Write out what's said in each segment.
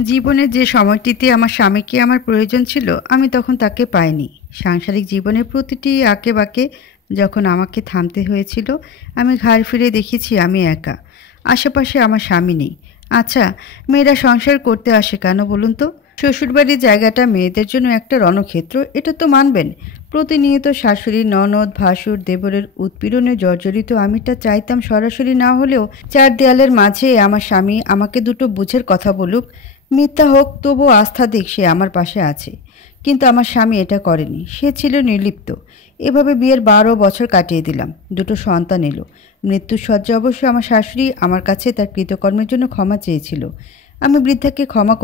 জীবনের যে সময়টিতে আমার স্বামীকে আমার প্রয়োজন ছিল, আমি তখন তাকে পাইনি। সাংসারিক জীবনের প্রতিটি আঁকে-বাঁকে যখন আমাকে থামতে হয়েছিল, আমি ঘাড় ফিরে দেখেছি আমি একা। আশেপাশে আমার স্বামী নেই। আচ্ছা, মেয়েরা সংসার করতে আসে কেন বলুন তো? শ্বশুরবাড়ির জায়গাটা মেয়েদের জন্য একটা রণক্ষেত্র, এটা তো মানবেন। প্রতিনিয়ত শাশুড়ি, ননদ, ভাসুর, দেবরের উৎপীড়নে জর্জরিত আমিটা চাইতাম সরাসরি না হলেও চার দেয়ালের মাঝে আমার স্বামী আমাকে দুটো বুঝের কথা বলুক, মিথ্যা হোক তবুও আস্থা দিক সে আমার পাশে আছে। কিন্তু আমার স্বামী এটা করেনি, সে ছিল নির্লিপ্ত। এভাবে বিয়ের 12 বছর কাটিয়ে দিলাম, দুটো সন্তান এলো। মৃত্যুর শয্যা অবশ্য আমার শাশুড়ি আমার কাছে তার কৃতকর্মের জন্য ক্ষমা চেয়েছিল। আমি বৃদ্ধাকে ক্ষমা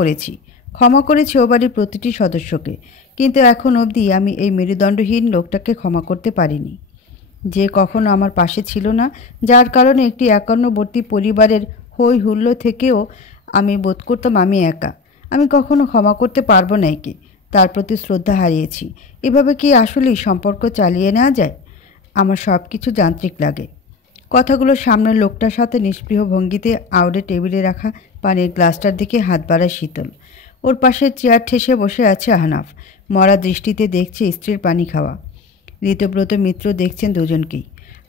করেছি ও বাড়ির প্রতিটি সদস্যকে। কিন্তু এখন অবধি আমি এই মেরুদণ্ডহীন লোকটাকে ক্ষমা করতে পারিনি, যে কখনো আমার পাশে ছিল না, যার কারণে একটি একান্নবর্তী পরিবারের হই হুল্লো থেকেও আমি বোধ করতাম আমি একা। আমি কখনো ক্ষমা করতে পারবো না একে। তার প্রতি শ্রদ্ধা হারিয়েছি। এভাবে কি আসলেই সম্পর্ক চালিয়ে নেওয়া যায়? আমার সব কিছু যান্ত্রিক লাগে। কথাগুলো সামনের লোকটার সাথে নিষ্পৃহ ভঙ্গিতে আউড়ে টেবিলে রাখা পানির গ্লাসটার দিকে হাত বাড়ায় শীতল। ওর পাশে চেয়ার ঠেসে বসে আছে আহনাফ, মরা দৃষ্টিতে দেখছে স্ত্রীর পানি খাওয়া। ঋতব্রত মিত্র দেখছেন দুজনকেই।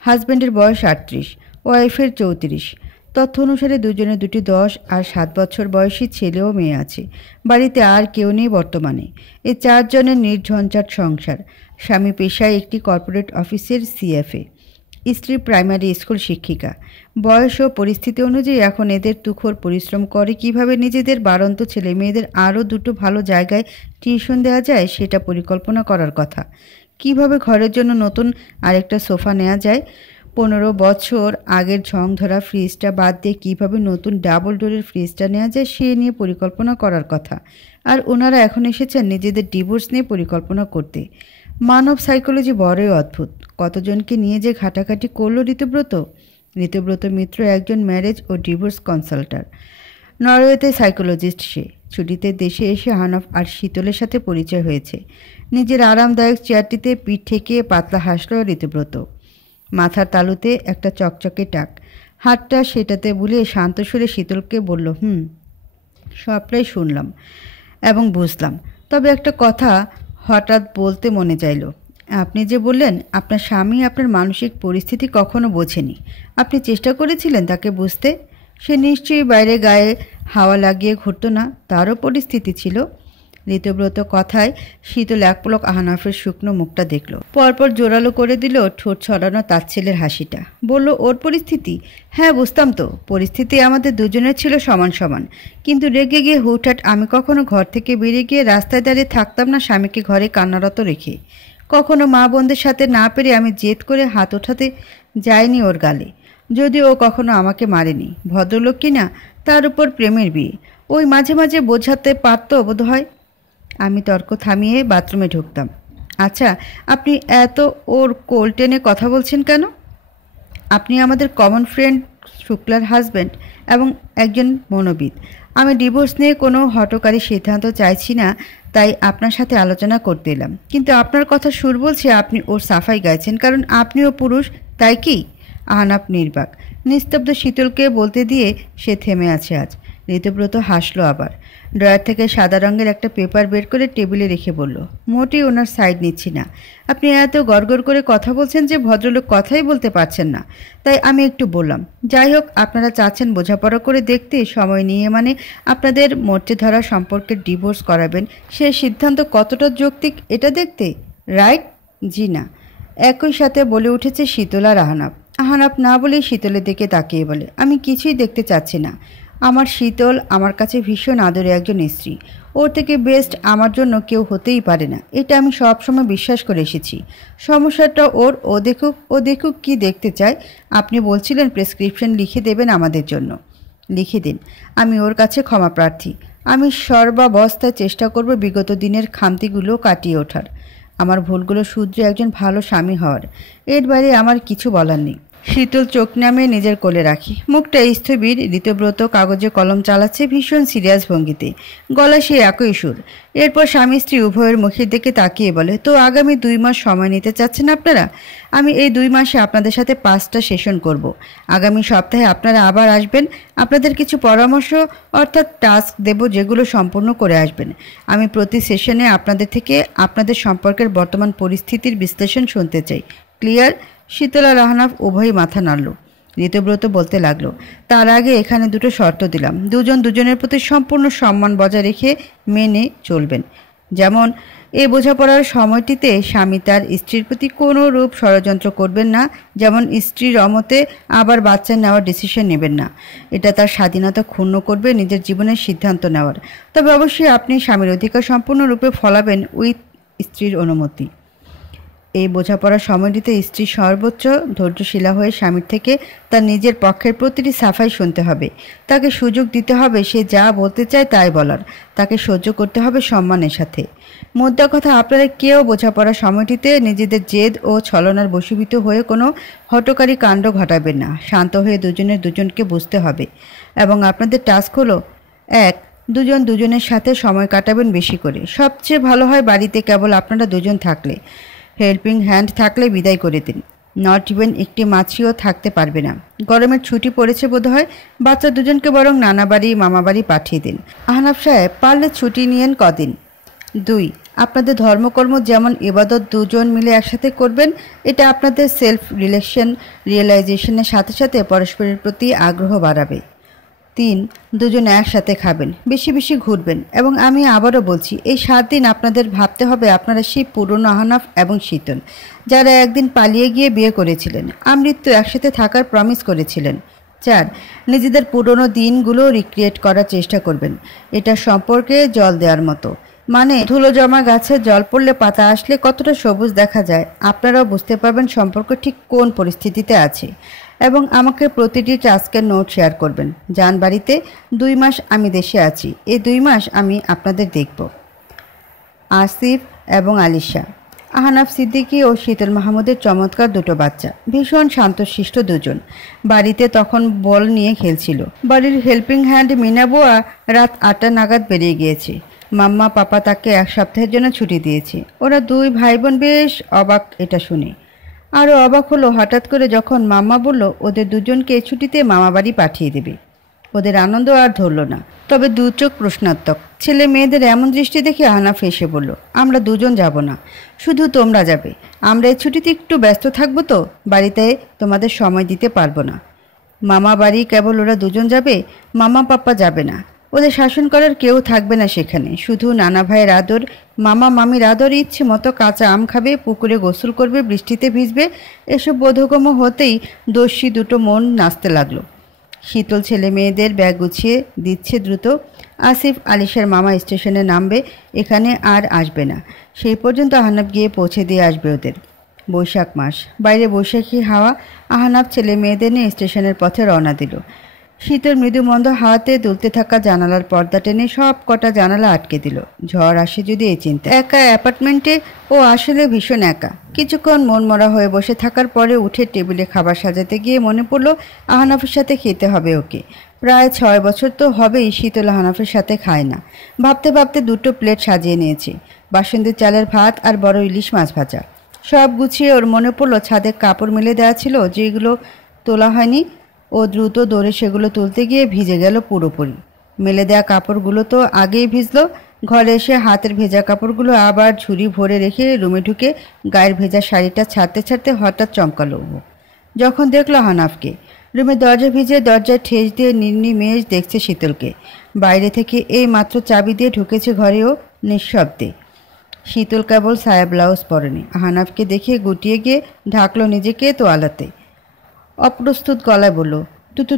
হাজব্যান্ডের বয়স 38, ওয়াইফের 34। তথ্য অনুসারে দুজনে দুটি 10 আর 7 বছর বয়সী ছেলে ও মেয়ে আছে। বাড়িতে আর কেউ নেই বর্তমানে। এই 4 জনের নির্ঝঞ্ঝাট সংসার। স্বামী পেশায় একটি কর্পোরেট অফিসের সিএফএ, স্ত্রী প্রাইমারি স্কুল শিক্ষিকা। বয়স ও পরিস্থিতি অনুযায়ী এখন এদের তুখোড় পরিশ্রম করে কিভাবে নিজেদের বাড়ন্ত ছেলে মেয়েদের আরও দুটো ভালো জায়গায় টিউশন দেওয়া যায় সেটা পরিকল্পনা করার কথা। কিভাবে ঘরের জন্য নতুন আরেকটা সোফা নেওয়া যায়, 15 বছর আগের ঝং ধরা ফ্রিজটা বাদ দিয়ে কীভাবে নতুন ডাবল ডোরের ফ্রিজটা নেওয়া যায় সে নিয়ে পরিকল্পনা করার কথা। আর ওনারা এখন এসেছেন নিজেদের ডিভোর্স নিয়ে পরিকল্পনা করতে। মানব সাইকোলজি বড়ই অদ্ভুত। কতজনকে নিয়ে যে ঘাটাঘাটি করলো ঋতব্রত মিত্র একজন ম্যারেজ ও ডিভোর্স কনসাল্টার। নরওয়েতে সাইকোলজিস্ট সে। ছুটিতে দেশে এসে হানফ আর শীতলের সাথে পরিচয় হয়েছে। নিজের আরামদায়ক চেয়ারটিতে পিঠ ঠেকিয়ে পাতলা হাসল ঋতব্রত। মাথার তালুতে একটা চকচকে টাক, হাতটা সেটাতে বুলিয়ে শান্ত সুরে শীতলকে বলল, সবটাই শুনলাম এবং বুঝলাম, তবে একটা কথা হঠাৎ বলতে মনে চাইল। আপনি যে বললেন আপনার স্বামী আপনার মানসিক পরিস্থিতি কখনো বোঝেনি, আপনি চেষ্টা করেছিলেন তাকে বুঝতে? সে নিশ্চয়ই বাইরে গায়ে হাওয়া লাগিয়ে ঘুরত না, তারও পরিস্থিতি ছিল। ঋতব্রত কথায় শীতল এক পলক আহনাফের শুকনো মুখটা দেখল, পরপর জোরালো করে দিল ঠোঁট ছড়ানো তার ছেলের হাসিটা। বলল, ওর পরিস্থিতি? হ্যাঁ বুঝতাম তো, পরিস্থিতি আমাদের দুজনের ছিল সমান সমান। কিন্তু রেগে গিয়ে হুটহাট আমি কখনো ঘর থেকে বেরিয়ে গিয়ে রাস্তায় দাঁড়িয়ে থাকতাম না স্বামীকে ঘরে কান্নারত রেখে। কখনো মা বোনদের সাথে না পেরে আমি জেদ করে হাত ওঠাতে যাইনি ওর গালে। যদিও ও কখনো আমাকে মারেনি, ভদ্রলোক কিনা, তার উপর প্রেমের বিয়ে, ওই মাঝে মাঝে বোঝাতে পারত বোধ হয়। আমি তর্ক থামিয়ে বাথরুমে ঢুকতাম। আচ্ছা, আপনি এত ওর কোল টেনে কথা বলছেন কেন? আপনি আমাদের কমন ফ্রেন্ড শুক্লার হাজব্যান্ড এবং একজন মনোবিদ। আমি ডিভোর্স নিয়ে কোনো হঠকারী সিদ্ধান্ত চাইছি না, তাই আপনার সাথে আলোচনা করতে এলাম। কিন্তু আপনার কথা সুর বলছে আপনি ওর সাফাই গাইছেন, কারণ আপনিও পুরুষ, তাই কি? আহনাফ নির্বাক, নিস্তব্ধ শীতলকে বলতে দিয়ে সে থেমে আছে আজ। ঋতব্রত হাসলো আবার। ড্রয়ার থেকে সাদা রঙের একটা পেপার বের করে টেবিলে রেখে বলল, মোটেই ওনার সাইড নিচ্ছি না। আপনি এত গড়গড় করে কথা বলছেন যে ভদ্রলোক কথাই বলতে পারছেন না, তাই আমি একটু বললাম। যাই হোক, আপনারা চাচ্ছেন বোঝাপড়া করে দেখতে, সময় নিয়ে, মানে আপনাদের মরচে ধরা সম্পর্কে ডিভোর্স করাবেন, সে সিদ্ধান্ত কতটা যৌক্তিক এটা দেখতে, রাইট? জি না, একই সাথে বলে উঠেছে শীতল আর আহনাফ। আহনাফ না বলেই শীতলের দিকে তাকিয়ে বলে, আমি কিছুই দেখতে চাচ্ছি না। আমার শীতল আমার কাছে ভীষণ আদরে একজন স্ত্রী, ওর থেকে বেস্ট আমার জন্য কেউ হতেই পারে না, এটা আমি সবসময় বিশ্বাস করে এসেছি। সমস্যাটা ওর, ও দেখুক কি দেখতে চায়। আপনি বলছিলেন প্রেসক্রিপশন লিখে দেবেন আমাদের জন্য, লিখে দিন। আমি ওর কাছে ক্ষমা প্রার্থী। আমি সর্বাবস্থায় চেষ্টা করব বিগত দিনের খামতিগুলো কাটিয়ে ওঠার, আমার ভুলগুলো শুধরে একজন ভালো স্বামী হওয়ার। এর বাইরে আমার কিছু বলার নেই। শীতল চোখ নামিয়ে নিজের কোলে রাখি। মুখটা স্থবির। ঋতব্রত কাগজে কলম চালাচ্ছে ভীষণ সিরিয়াস ভঙ্গিতে। গলা সে একই সুর। এরপর স্বামী স্ত্রী উভয়ের মুখের দিকে তাকিয়ে বলে, তো আগামী 2 মাস সময় নিতে চাচ্ছেন আপনারা? আমি এই 2 মাসে আপনাদের সাথে 5টা সেশন করব। আগামী সপ্তাহে আপনারা আবার আসবেন। আপনাদের কিছু পরামর্শ অর্থাৎ টাস্ক দেব, যেগুলো সম্পূর্ণ করে আসবেন। আমি প্রতি সেশনে আপনাদের থেকে আপনাদের সম্পর্কের বর্তমান পরিস্থিতির বিশ্লেষণ শুনতে চাই। ক্লিয়ার? শীতল আর আহনাফ উভয়ই মাথা নাড়ল। ঋতব্রত বলতে লাগলো, তার আগে এখানে 2টো শর্ত দিলাম। দুজন দুজনের প্রতি সম্পূর্ণ সম্মান বজায় রেখে মেনে চলবেন। যেমন, এই বোঝাপড়ার সময়টিতে স্বামী তার স্ত্রীর প্রতি কোনো রূপ ষড়যন্ত্র করবেন না। যেমন স্ত্রীর অমতে আবার বাচ্চা নেওয়ার ডিসিশন নেবেন না। এটা তার স্বাধীনতা ক্ষুণ্ণ করবে নিজের জীবনের সিদ্ধান্ত নেওয়ার। তবে অবশ্যই আপনি স্বামীর অধিকার সম্পূর্ণরূপে ফলাবেন উইথ স্ত্রীর অনুমতি। এই বোঝাপড়ার সময়টিতে স্ত্রী সর্বোচ্চ ধৈর্যশীলা হয়ে স্বামীর থেকে তার নিজের পক্ষের প্রতিটি সাফাই শুনতে হবে। তাকে সুযোগ দিতে হবে সে যা বলতে চায় তাই বলার। তাকে সহ্য করতে হবে সম্মানের সাথে। মোদ্দা কথা, আপনারা কেউ বোঝাপড়ার সময়টিতে নিজেদের জেদ ও ছলনার বশীভূত হয়ে কোনো হঠকারী কাণ্ড ঘটাবেন না। শান্ত হয়ে দুজনের দুজনকে বুঝতে হবে। এবং আপনাদের টাস্ক হলো, 1, দুজন দুজনের সাথে সময় কাটাবেন বেশি করে। সবচেয়ে ভালো হয় বাড়িতে কেবল আপনারা দুজন থাকলে। হেল্পিং হ্যান্ড থাকলে বিদায় করে দিন। নট ইভেন একটি মাছিও থাকতে পারবে না। গরমের ছুটি পড়েছে বোধহয়। বাচ্চা দুজনকে বরং নানা বাড়ি মামা বাড়ি পাঠিয়ে দিন। আহনাফ সাহেব, পারলে ছুটি নিয়েন কদিন। 2, আপনাদের ধর্মকর্ম যেমন ইবাদত দুজন মিলে একসাথে করবেন। এটা আপনাদের সেলফ রিয়েলাইজেশনের সাথে সাথে পরস্পরের প্রতি আগ্রহ বাড়াবে। 3, দুজনে একসাথে খাবেন, বেশি বেশি ঘুরবেন। এবং আমি আবারও বলছি, এই 7 দিন আপনাদের ভাবতে হবে আপনারা সেই পুরনো আহনাফ এবং শীতল, যারা একদিন পালিয়ে গিয়ে বিয়ে করেছিলেন, আমৃত্যু একসাথে থাকার প্রমিস করেছিলেন। 4, নিজেদের পুরনো দিনগুলো রিক্রিয়েট করার চেষ্টা করবেন। এটা সম্পর্কে জল দেওয়ার মতো। মানে ধুলো জমা গাছে জল পড়লে পাতা আসলে কতটা সবুজ দেখা যায়, আপনারাও বুঝতে পারবেন সম্পর্ক ঠিক কোন পরিস্থিতিতে আছে। এবং আমাকে প্রতিটি টাস্কের নোট শেয়ার করবেন। যান বাড়িতে। 2 মাস আমি দেশে আছি। এই 2 মাস আমি আপনাদের দেখব। আসিফ এবং আলিশা। আহনাফ সিদ্দিকী ও শীতল মাহমুদের চমৎকার 2টো বাচ্চা। ভীষণ শান্তশিষ্ট দুজন। বাড়িতে তখন বল নিয়ে খেলছিল। বাড়ির হেল্পিং হ্যান্ড মিনাবুয়া রাত 8টা নাগাদ বেরিয়ে গিয়েছে। মাম্মা পাপা তাকে 1 সপ্তাহের জন্য ছুটি দিয়েছে। ওরা 2 ভাই বোন বেশ অবাক এটা শুনে। আরও অবাক হলো হঠাৎ করে যখন মাম্মা বলল ওদের দুজনকে ছুটিতে মামা বাড়ি পাঠিয়ে দেবে। ওদের আনন্দ আর ধরল না। তবে 2 চোখ প্রশ্নাত্মক। ছেলে মেয়েদের এমন দৃষ্টি দেখে আহনাফ এসে বলল, আমরা দুজন যাব না, শুধু তোমরা যাবে। আমরা এই ছুটিতে একটু ব্যস্ত থাকবো, তো বাড়িতে তোমাদের সময় দিতে পারবো না। মামা বাড়ি কেবল ওরা দুজন যাবে, মামা পাপ্পা যাবে না। ওদের শাসন করার কেউ থাকবে না সেখানে। শুধু নানা ভাইয়ের আদর, মামা মামির আদর। ইচ্ছে মতো কাঁচা আম খাবে, পুকুরে গোসল করবে, বৃষ্টিতে ভিজবে। এসব বোধগম্য হতেই দস্যি 2টো মন নাচতে লাগলো। শীতল ছেলে মেয়েদের ব্যাগ গুছিয়ে দিচ্ছে দ্রুত। আসিফ আলিশার মামা স্টেশনে নামবে, এখানে আর আসবে না। সেই পর্যন্ত আহনাফ গিয়ে পৌঁছে দিয়ে আসবে ওদের। বৈশাখ মাস, বাইরে বৈশাখী হাওয়া। আহনাফ ছেলে মেয়েদের নিয়ে স্টেশনের পথে রওনা দিল। শীতের মৃদুমন্দ হাওয়াতে দুলতে থাকা জানালার পর্দা টেনে সব কটা জানালা আটকে দিল। ঝড় আসে যদি এই চিন্তা। একা অ্যাপার্টমেন্টে ও আসলে ভীষণ একা। কিছুক্ষণ মনমরা হয়ে বসে থাকার পরে উঠে টেবিলে খাবার সাজাতে গিয়ে মনে পড়ল আহনাফের সাথে খেতে হবে ওকে। প্রায় 6 বছর তো হবেই শীতল আহনাফের সাথে খায় না। ভাবতে ভাবতে 2টো প্লেট সাজিয়ে নিয়েছে। বাসন্তী চালের ভাত আর বড় ইলিশ মাছ ভাজা। সব গুছিয়ে ওর মনে পড়ল ছাদে কাপড় মেলে দেওয়া ছিল, যেগুলো তোলা হয়নি। ও দ্রুত দৌড়ে সেগুলো তুলতে গিয়ে ভিজে গেল পুরোপুরি। মেলে দেওয়া কাপড়গুলো তো আগেই ভিজলো। ঘরে এসে হাতের ভেজা কাপড়গুলো আবার ঝুড়ি ভরে রেখে রুমে ঢুকে গায়ের ভেজা শাড়িটা ছাড়তে ছাড়তে হঠাৎ চমকালো ও, যখন দেখলো আহনাফকে। রুমের দরজা ভিজে, দরজায় ঠেস দিয়ে নির্নিমেষ দেখছে শীতলকে। বাইরে থেকে এই মাত্র চাবি দিয়ে ঢুকেছে ঘরেও নিঃশব্দে। শীতল কেবল সায়া ব্লাউজ পরেনি। আহনাফকে দেখে গুটিয়ে গিয়ে ঢাকলো নিজেকে তোয়ালাতে। অপ্রস্তুত গলায় বলল,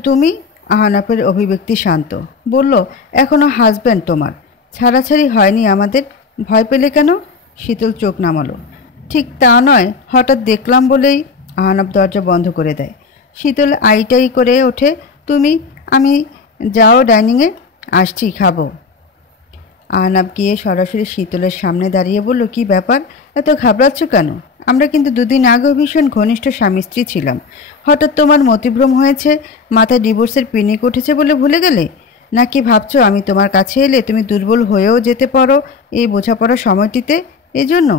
তুমি? আহনাফের অভিব্যক্তি শান্ত। বলল, এখনো হাজব্যান্ড তোমার, ছাড়াছাড়ি হয়নি আমাদের। ভয় পেলে কেন? শীতল চোখ নামালো। ঠিক তা নয়, হঠাৎ দেখলাম বলেই। আহনাফ দরজা বন্ধ করে দেয়। শীতল আইটাই করে ওঠে, আমি যাও ডাইনিংয়ে, আসছি, খাবো। আহনাফ গিয়ে সরাসরি শীতলের সামনে দাঁড়িয়ে বলল, কি ব্যাপার, এত ঘাবড়াচ্ছ কেন? আমরা কিন্তু দুদিন আগেও ভীষণ ঘনিষ্ঠ স্বামী স্ত্রী ছিলাম। হঠাৎ তোমার মতিভ্রম হয়েছে, মাথায় ডিভোর্সের পিনিক উঠেছে বলে ভুলে গেলে? নাকি ভাবছো আমি তোমার কাছে এলে তুমি দুর্বল হয়েও যেতে পারো এই বোঝাপড়ার সময়টিতে? এজন্য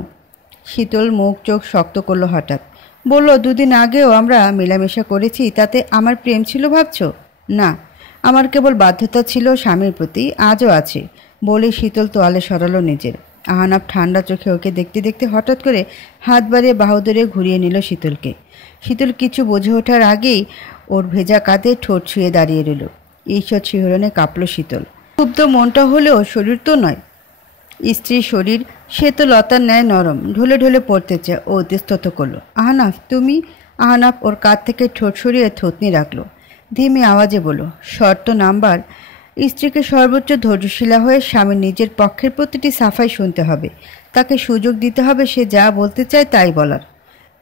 শীতল মুখ চোখ শক্ত করলো হঠাৎ। বলল, দুদিন আগেও আমরা মেলামেশা করেছি, তাতে আমার প্রেম ছিল ভাবছো? না, আমার কেবল বাধ্যতা ছিল স্বামীর প্রতি, আজও আছে। বলে শীতল তোয়ালে সরালো নিজের। আহনাফ ঠান্ডা চোখে ওকে দেখতে দেখতে হঠাৎ করে হাত বাড়িয়ে বাহুদরে ঘুরিয়ে নিল শীতলকে। শীতল কিছু বুঝে ওঠার আগেই ওর ভেজা কাঁধে ঠোঁট ছুঁয়ে দাঁড়িয়ে রইল। ঈষৎ শিহরণে কাঁপল শীতল। ক্ষুব্ধ মনটা হলেও শরীর তো নয়। স্ত্রীর শরীর, সে তো লতার ন্যায় নরম, ঢলে ঢলে পড়তে চায়। ও ইতস্তত করল, আহনাফ তুমি। আহনাফ ওর কাঁধ থেকে ঠোঁট সরিয়ে থুতনি রাখলো। ধিমে আওয়াজে বলল, শর্ত নাম্বার, স্ত্রীকে সর্বোচ্চ ধৈর্যশীলা হয়ে স্বামীর নিজের পক্ষের প্রতিটি সাফাই শুনতে হবে। তাকে সুযোগ দিতে হবে সে যা বলতে চায় তাই বলার।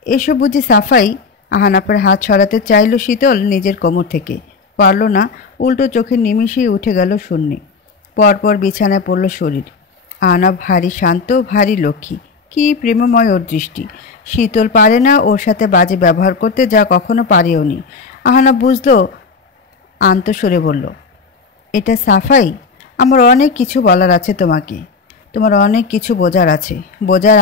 এসব বুঝি সাফাই? আহনাফের হাত সরাতে চাইল শীতল নিজের কোমর থেকে, পারল না। উল্টো চোখের নিমিষেই উঠে গেল শূন্যে। পরপর বিছানায় পড়ল শরীর। আহনাফ ভারী শান্ত, ভারী লক্ষ্মী, কি প্রেমময় ওর দৃষ্টি। শীতল পারে না ওর সাথে বাজে ব্যবহার করতে, যা কখনো পারেও নি। আহনাফ বুঝলো, আন্তঃস্বরে বলল, এটা সাফাই? আমার অনেক কিছু বলার আছে তোমাকে, তোমার অনেক কিছু বোঝার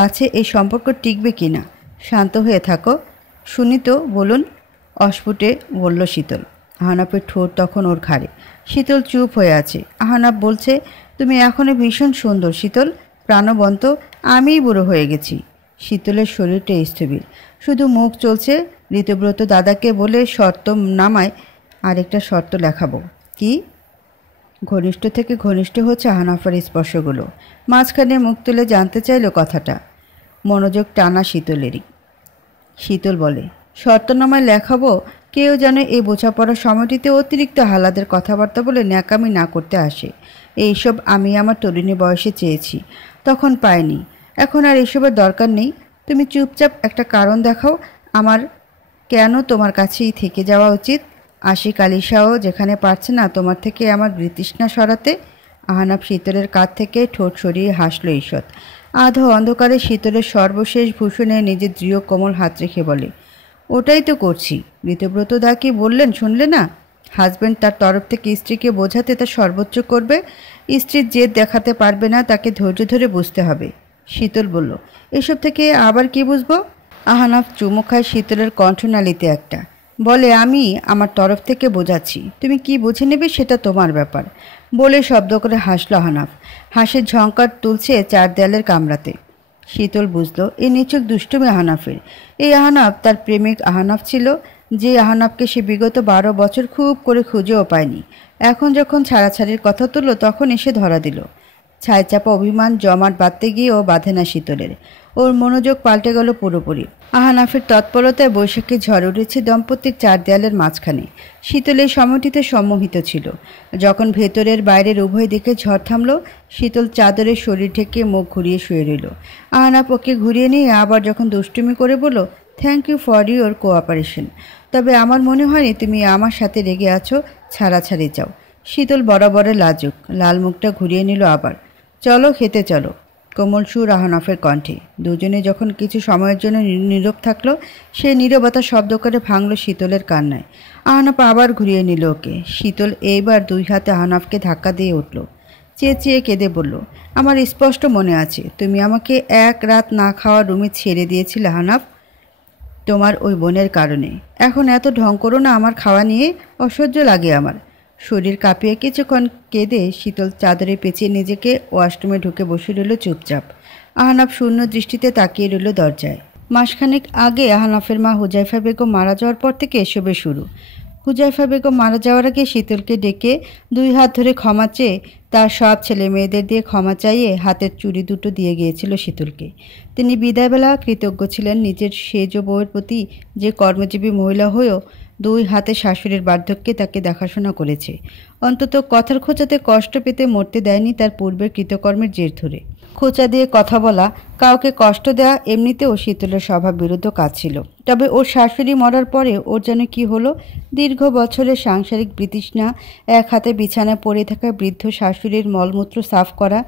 আছে এই সম্পর্ক টিকবে কি না। শান্ত হয়ে থাকো, শুনি তো, বলুন। অস্ফুটে বলল শীতল। আহনাফের ঠোঁট তখন ওর ঘাড়ে। শীতল চুপ হয়ে আছে। আহনাফ বলছে, তুমি এখনো ভীষণ সুন্দর শীতল, প্রাণবন্ত। আমিই বুড়ো হয়ে গেছি। শীতলের শরীরটা স্থবির, শুধু মুখ চলছে। ঋতব্রত দাদাকে বলে শর্ত নামায় আরেকটা শর্ত লেখাবো। কি? ঘনিষ্ঠ থেকে ঘনিষ্ঠ হচ্ছে আহনাফের স্পর্শগুলো। মাঝখানে মুখ তুলে জানতে চাইল কথাটা। মনোযোগ টানা শীতলেরই। শীতল বলে, শর্তনামায় লেখাবো কেউ যেন এই বোঝাপড়ার সময়টিতে অতিরিক্ত হালাদের কথাবার্তা বলে ন্যাকামি না করতে আসে। এইসব আমি আমার তরুণী বয়সে চেয়েছি, তখন পাইনি। এখন আর এসবের দরকার নেই। তুমি চুপচাপ একটা কারণ দেখাও আমার কেন তোমার কাছেই থেকে যাওয়া উচিত। আশিক আলিশাও যেখানে পারছে না তোমার থেকে আমার বিতৃষ্ণা সরাতে। আহনাফ শীতলের কাঁধ থেকে ঠোঁট সরিয়ে হাসল ঈষৎ। আধো অন্ধকারে শীতলের সর্বশেষ ভূষণে নিজের দৃঢ় কোমল হাত রেখে বলে, ওটাই তো করছি। ঋতব্রত দা কি বললেন শুনলে না? হাজব্যান্ড তার তরফ থেকে স্ত্রীকে বোঝাতে তার সর্বোচ্চ করবে। স্ত্রীর জেদ দেখাতে পারবে না, তাকে ধৈর্য ধরে বুঝতে হবে। শীতল বলল, এসব থেকে আবার কি বুঝবো? আহনাফ চুমু খায় শীতলের কণ্ঠনালীতে একটা। বলে, আমি আমার তরফ থেকে বোঝাচ্ছি, তুমি কি বুঝে নেবে সেটা তোমার ব্যাপার। বলে শব্দ করে হাসল আহনাফ। হাসির ঝঙ্কার তুলছে চার দেয়ালের কামরাতে। শীতল বুঝল এ নিছক দুষ্টুমি আহনাফের। এই আহনাফ তার প্রেমিক আহনাফ ছিল, যে আহনাফকে সে বিগত 12 বছর খুব করে খুঁজেও পায়নি। এখন যখন ছাড়াছাড়ির কথা তুলল তখন এসে ধরা দিল। ছাইচাপা অভিমান জমাট বাঁধতে গিয়েও বাঁধে না শীতলের। ওর মনোযোগ পাল্টে গেল পুরোপুরি। আহনাফের তৎপরতায় বৈশাখী ঝড় উঠেছে দম্পতির চার দেয়ালের মাঝখানে। শীতল এই সময়টিতে সম্মোহিত ছিল। যখন ভেতরের বাইরের উভয় দিকে ঝড় থামল, শীতল চাদরের শরীর ঢেকে মুখ ঘুরিয়ে শুয়ে রইল। আহনাফ ওকে ঘুরিয়ে নিয়ে আবার যখন দুষ্টুমি করে বলল, thank you for your cooperation, তবে আমার মনে হয়নি তুমি আমার সাথে রেগে আছো, ছাড়াছাড়ি চাও। শীতল বরাবরে লাজুক, লাল মুখটা ঘুরিয়ে নিল আবার। চলো খেতে চলো, কোমল সুর আহনাফের কণ্ঠে। দুজনে যখন কিছু সময়ের জন্য নীরব থাকলো, সে নীরবতা শব্দ করে ভাঙল শীতলের কান্নায়। আহনাফ আবার ঘুরিয়ে নিল ওকে। শীতল এইবার দুই হাতে আহনাফকে ধাক্কা দিয়ে উঠল। চেঁচিয়ে কেঁদে বলল, আমার স্পষ্ট মনে আছে তুমি আমাকে এক রাত না খাওয়া রুমে ছেড়ে দিয়েছিলে আহনাফ, তোমার ওই বোনের কারণে। এখন এত ঢং করো না আমার খাওয়া নিয়ে, অসহ্য লাগে আমার। শরীর কাঁপিয়ে কিছুক্ষণ কেঁদে শীতল চাদরে পেঁচিয়ে নিজেকে ওয়াশরুমে ঢুকে বসে রইল চুপচাপ। আহনাফ শূন্য দৃষ্টিতে তাকিয়ে রইল দরজায়। মাসখানেক আগে আহনাফের মা হুজাইফা বেগম মারা যাওয়ার পর থেকে এসবের শুরু। হুজাইফা বেগম মারা যাওয়ার আগে শীতলকে ডেকে দুই হাত ধরে ক্ষমা চেয়ে, তার সব ছেলে মেয়েদের দিয়ে ক্ষমা চাইয়ে হাতের চুড়ি দুটো দিয়ে গিয়েছিল শীতলকে। তিনি বিদায়বেলা কৃতজ্ঞ ছিলেন নিজের সেজ বউয়ের প্রতি, যে কর্মজীবী মহিলা হয়েও দুই হাতে শাশুড়ির বার্ধক্যে তাকে দেখাশোনা করেছে। অন্তত কথার খোঁচাতে কষ্ট পেতে মরতে দেয়নি তার পূর্বের কৃতকর্মের জের ধরে। খোঁচা দিয়ে কথা বলা, কাউকে কষ্ট দেওয়া এমনিতেও শীতলের স্বভাব বিরুদ্ধ কাজ ছিল। তবে ওর শাশুড়ি মরার পরে ওর যেন কি হলো, দীর্ঘ বছরের সাংসারিক বিতৃষ্ণা, এক হাতে বিছানায় পড়ে থাকা বৃদ্ধ শাশুড়ির মলমূত্র সাফ করা,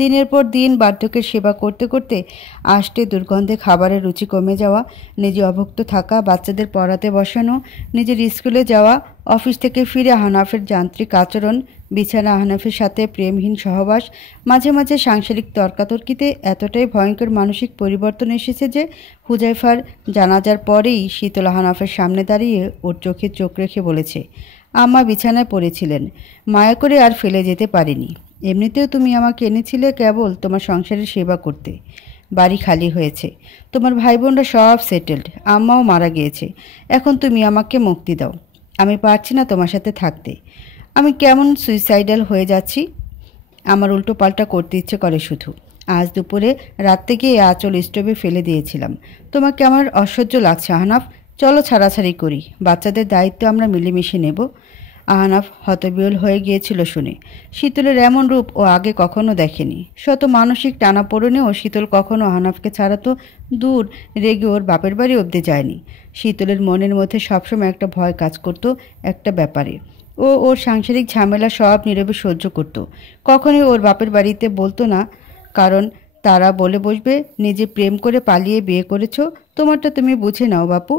দিনের পর দিন বার্ধক্যের সেবা করতে করতে আষ্টে দুর্গন্ধে খাবারের রুচি কমে যাওয়া, নিজে অভুক্ত থাকা, বাচ্চাদের পড়াতে বসানো, নিজের স্কুলে যাওয়া, অফিস থেকে ফিরে আহনাফের যান্ত্রিক আচরণ, বিছানা আহনাফের সাথে প্রেমহীন সহবাস, মাঝে মাঝে সাংসারিক তর্কাতর্কিতে এতটাই ভয়ঙ্কর মানসিক পরিবর্তন এসেছে যে হুজাইফার জানাজার পরেই শীতল আহনাফের সামনে দাঁড়িয়ে ওর চোখে চোখ রেখে বলেছে, আম্মা বিছানায় পড়েছিলেন, মায়া করে আর ফেলে যেতে পারিনি। এমনিতেও তুমি আমাকে এনেছিলে কেবল তোমার সংসারের সেবা করতে। বাড়ি খালি হয়েছে, তোমার ভাই বোনরা সব সেটেলড, আম্মাও মারা গিয়েছে। এখন তুমি আমাকে মুক্তি দাও, আমি পারছি না তোমার সাথে থাকতে। আমি কেমন সুইসাইডাল হয়ে যাচ্ছি, আমার উল্টো পাল্টা করতে ইচ্ছে করে শুধু। আজ দুপুরে রাত থেকে এই আঁচল স্টোভে ফেলে দিয়েছিলাম। তোমাকে আমার অসহ্য লাগছে আহনাফ, চলো ছাড়াছাড়ি করি, বাচ্চাদের দায়িত্ব আমরা মিলেমিশে নেব। আহনাফ হতবিহ্বল হয়ে গিয়েছিল শুনে। শীতলের এমন রূপ ও আগে কখনো দেখেনি। শত মানসিক টানাপোড়েনেও শীতল কখনো আহনাফকে ছাড়া তো দূর, রেগে ওর বাপের বাড়ি অবধি যায়নি। শীতলের মনের মধ্যে সবসময় একটা ভয় কাজ করত একটা ব্যাপারে। ও ওর সাংসারিক ঝামেলা সব নীরবে সহ্য করত, কখনোই ওর বাপের বাড়িতে বলতো না, কারণ তারা বলে বসবে নিজে প্রেম করে পালিয়ে বিয়ে করেছো, তোমারটা তুমি বুঝে নাও বাপু,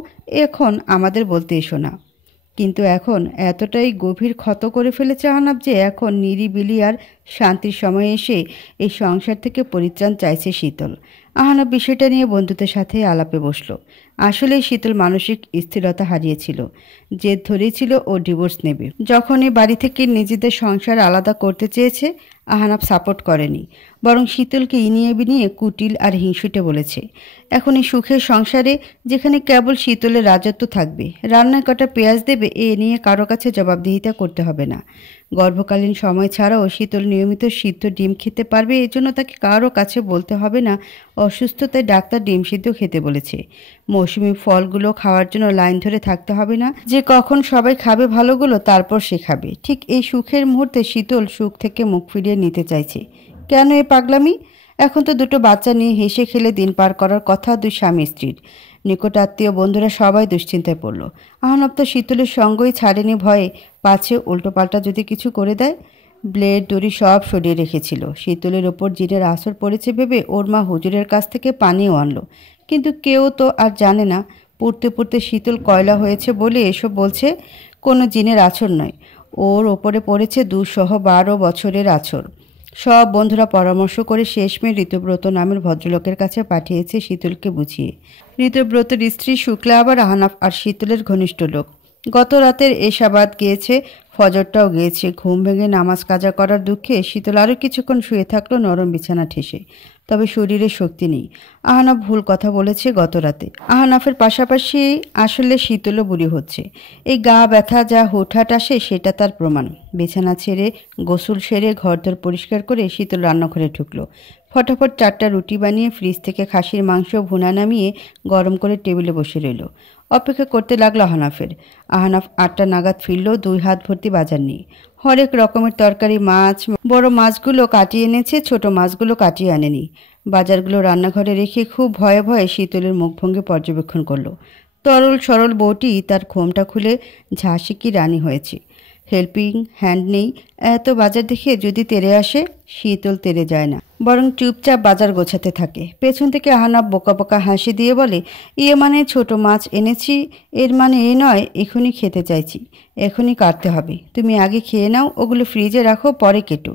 এখন আমাদের বলতে এসো না। কিন্তু এখন এতটাই গভীর ক্ষত করে ফেলেছে আহনাফ যে এখন নিরিবিলি আর শান্তির সময় এসে এই সংসার থেকে পরিত্রাণ চাইছে শীতল। আহনাফ বিষয়টা নিয়ে বন্ধুদের সাথে আলাপে বসলো। আসলেই শীতল মানসিক স্থিরতা হারিয়েছিল, জেদ ধরেছিল ও ডিভোর্স নেবে। যখনই বাড়ি থেকে নিজেদের সংসার আলাদা করতে চেয়েছে, আহনাফ সাপোর্ট করেনি, বরং শীতলকে ইনিয়ে বিনিয়ে কুটিল আর হিংসুটে বলেছে। এখন এই সুখের সংসারে যেখানে কেবল শীতলের রাজত্ব থাকবে, রান্নায় কটা পেঁয়াজ দেবে এ নিয়ে কারো কাছে জবাবদিহিতা করতে হবে না। গর্ভকালীন সময় ছাড়াও শীতল নিয়মিত সিদ্ধ ডিম খেতে পারবে, এজন্য তাকে কারো কাছে বলতে হবে না অসুস্থতায় ডাক্তার ডিম সিদ্ধ খেতে বলেছে। মৌসুমি ফলগুলো খাওয়ার জন্য লাইন ধরে থাকতে হবে না যে কখন সবাই খাবে ভালোগুলো তারপর সে খাবে। ঠিক এই সুখের মুহূর্তে শীতল সুখ থেকে মুখ ফিরিয়ে নিতে চাইছে। কেন এ পাগলামি? এখন তো দুটো বাচ্চা নিয়ে হেসে খেলে দিন পার করার কথা দুই স্বামী স্ত্রীর। নিকট আত্মীয় বন্ধুরা সবাই দুশ্চিন্তায় পড়ল। আহনাফ তো শীতলের সঙ্গই ছাড়েনি ভয়ে, পাছে উল্টোপাল্টা যদি কিছু করে দেয়। ব্লেড দড়ি সব সরিয়ে রেখেছিল। শীতলের ওপর জিনের আসর পড়েছে ভেবে ওর মা হুজুরের কাছ থেকে পানিও আনলো, কিন্তু কেউ তো আর জানে না পড়তে পড়তে শীতল কয়লা হয়েছে বলে এসব বলছে, কোনো জিনের আছর নয়, ওর ওপরে পড়েছে 212 বছরের আছর। সব বন্ধুরা পরামর্শ করে শেষমেশ ঋতব্রত নামের ভদ্রলোকের কাছে পাঠিয়েছে শীতলকে বুঝিয়ে। ঋতব্রতের স্ত্রী শুক্লা আবার আহনাফ আর শীতলের ঘনিষ্ঠ লোক। গত রাতের এশাবাদ গিয়েছে, ফজরটাও গিয়েছে। ঘুম ভেঙে নামাজ কাজা করার দুঃখে শীতল আরও কিছুক্ষণ শুয়ে থাকলো নরম বিছানা ঠেসে। তবে শরীরে শক্তি নেই। আহনাফ ভুল কথা বলেছে গত রাতে। আহনাফের পাশাপাশি আসলে শীতলও বুড়ি হচ্ছে। এই গা ব্যথা যা হুটহাট আসে সেটা তার প্রমাণ। বিছানা ছেড়ে গোসল সেরে ঘরদোর পরিষ্কার করে শীতল রান্নাঘরে ঢুকলো। ফটাফট 4টা রুটি বানিয়ে ফ্রিজ থেকে খাসির মাংস ভুনা নামিয়ে গরম করে টেবিলে বসে রইল। অপেক্ষা করতে লাগলো আহনাফের। আহনাফ 8টা নাগাদ ফিরল 2 হাত ভর্তি বাজার নিয়ে। হরেক রকমের তরকারি, মাছ, বড় মাছগুলো কাটিয়ে এনেছে, ছোট মাছগুলো কাটিয়ে আনেনি। বাজারগুলো রান্নাঘরে রেখে খুব ভয়ে ভয়ে শীতলের মুখভঙ্গি পর্যবেক্ষণ করলো। তরল সরল বউটি তার ঘোমটা খুলে ঝাঁসি কি রানী হয়েছে। হেল্পিং হ্যান্ড নেই। এত বাজার দেখে যদি তেরে আসে, শীতল তেরে যায় না, বরং চুপচাপ বাজার গোছাতে থাকে। পেছন থেকে আহনাফ বোকা বোকা হাসি দিয়ে বলে, ইয়ে মানে ছোট মাছ এনেছি, এর মানে এ নয় এখনই খেতে চাইছি, এখনই কাটতে হবে। তুমি আগে খেয়ে নাও, ওগুলো ফ্রিজে রাখো, পরে কেটো।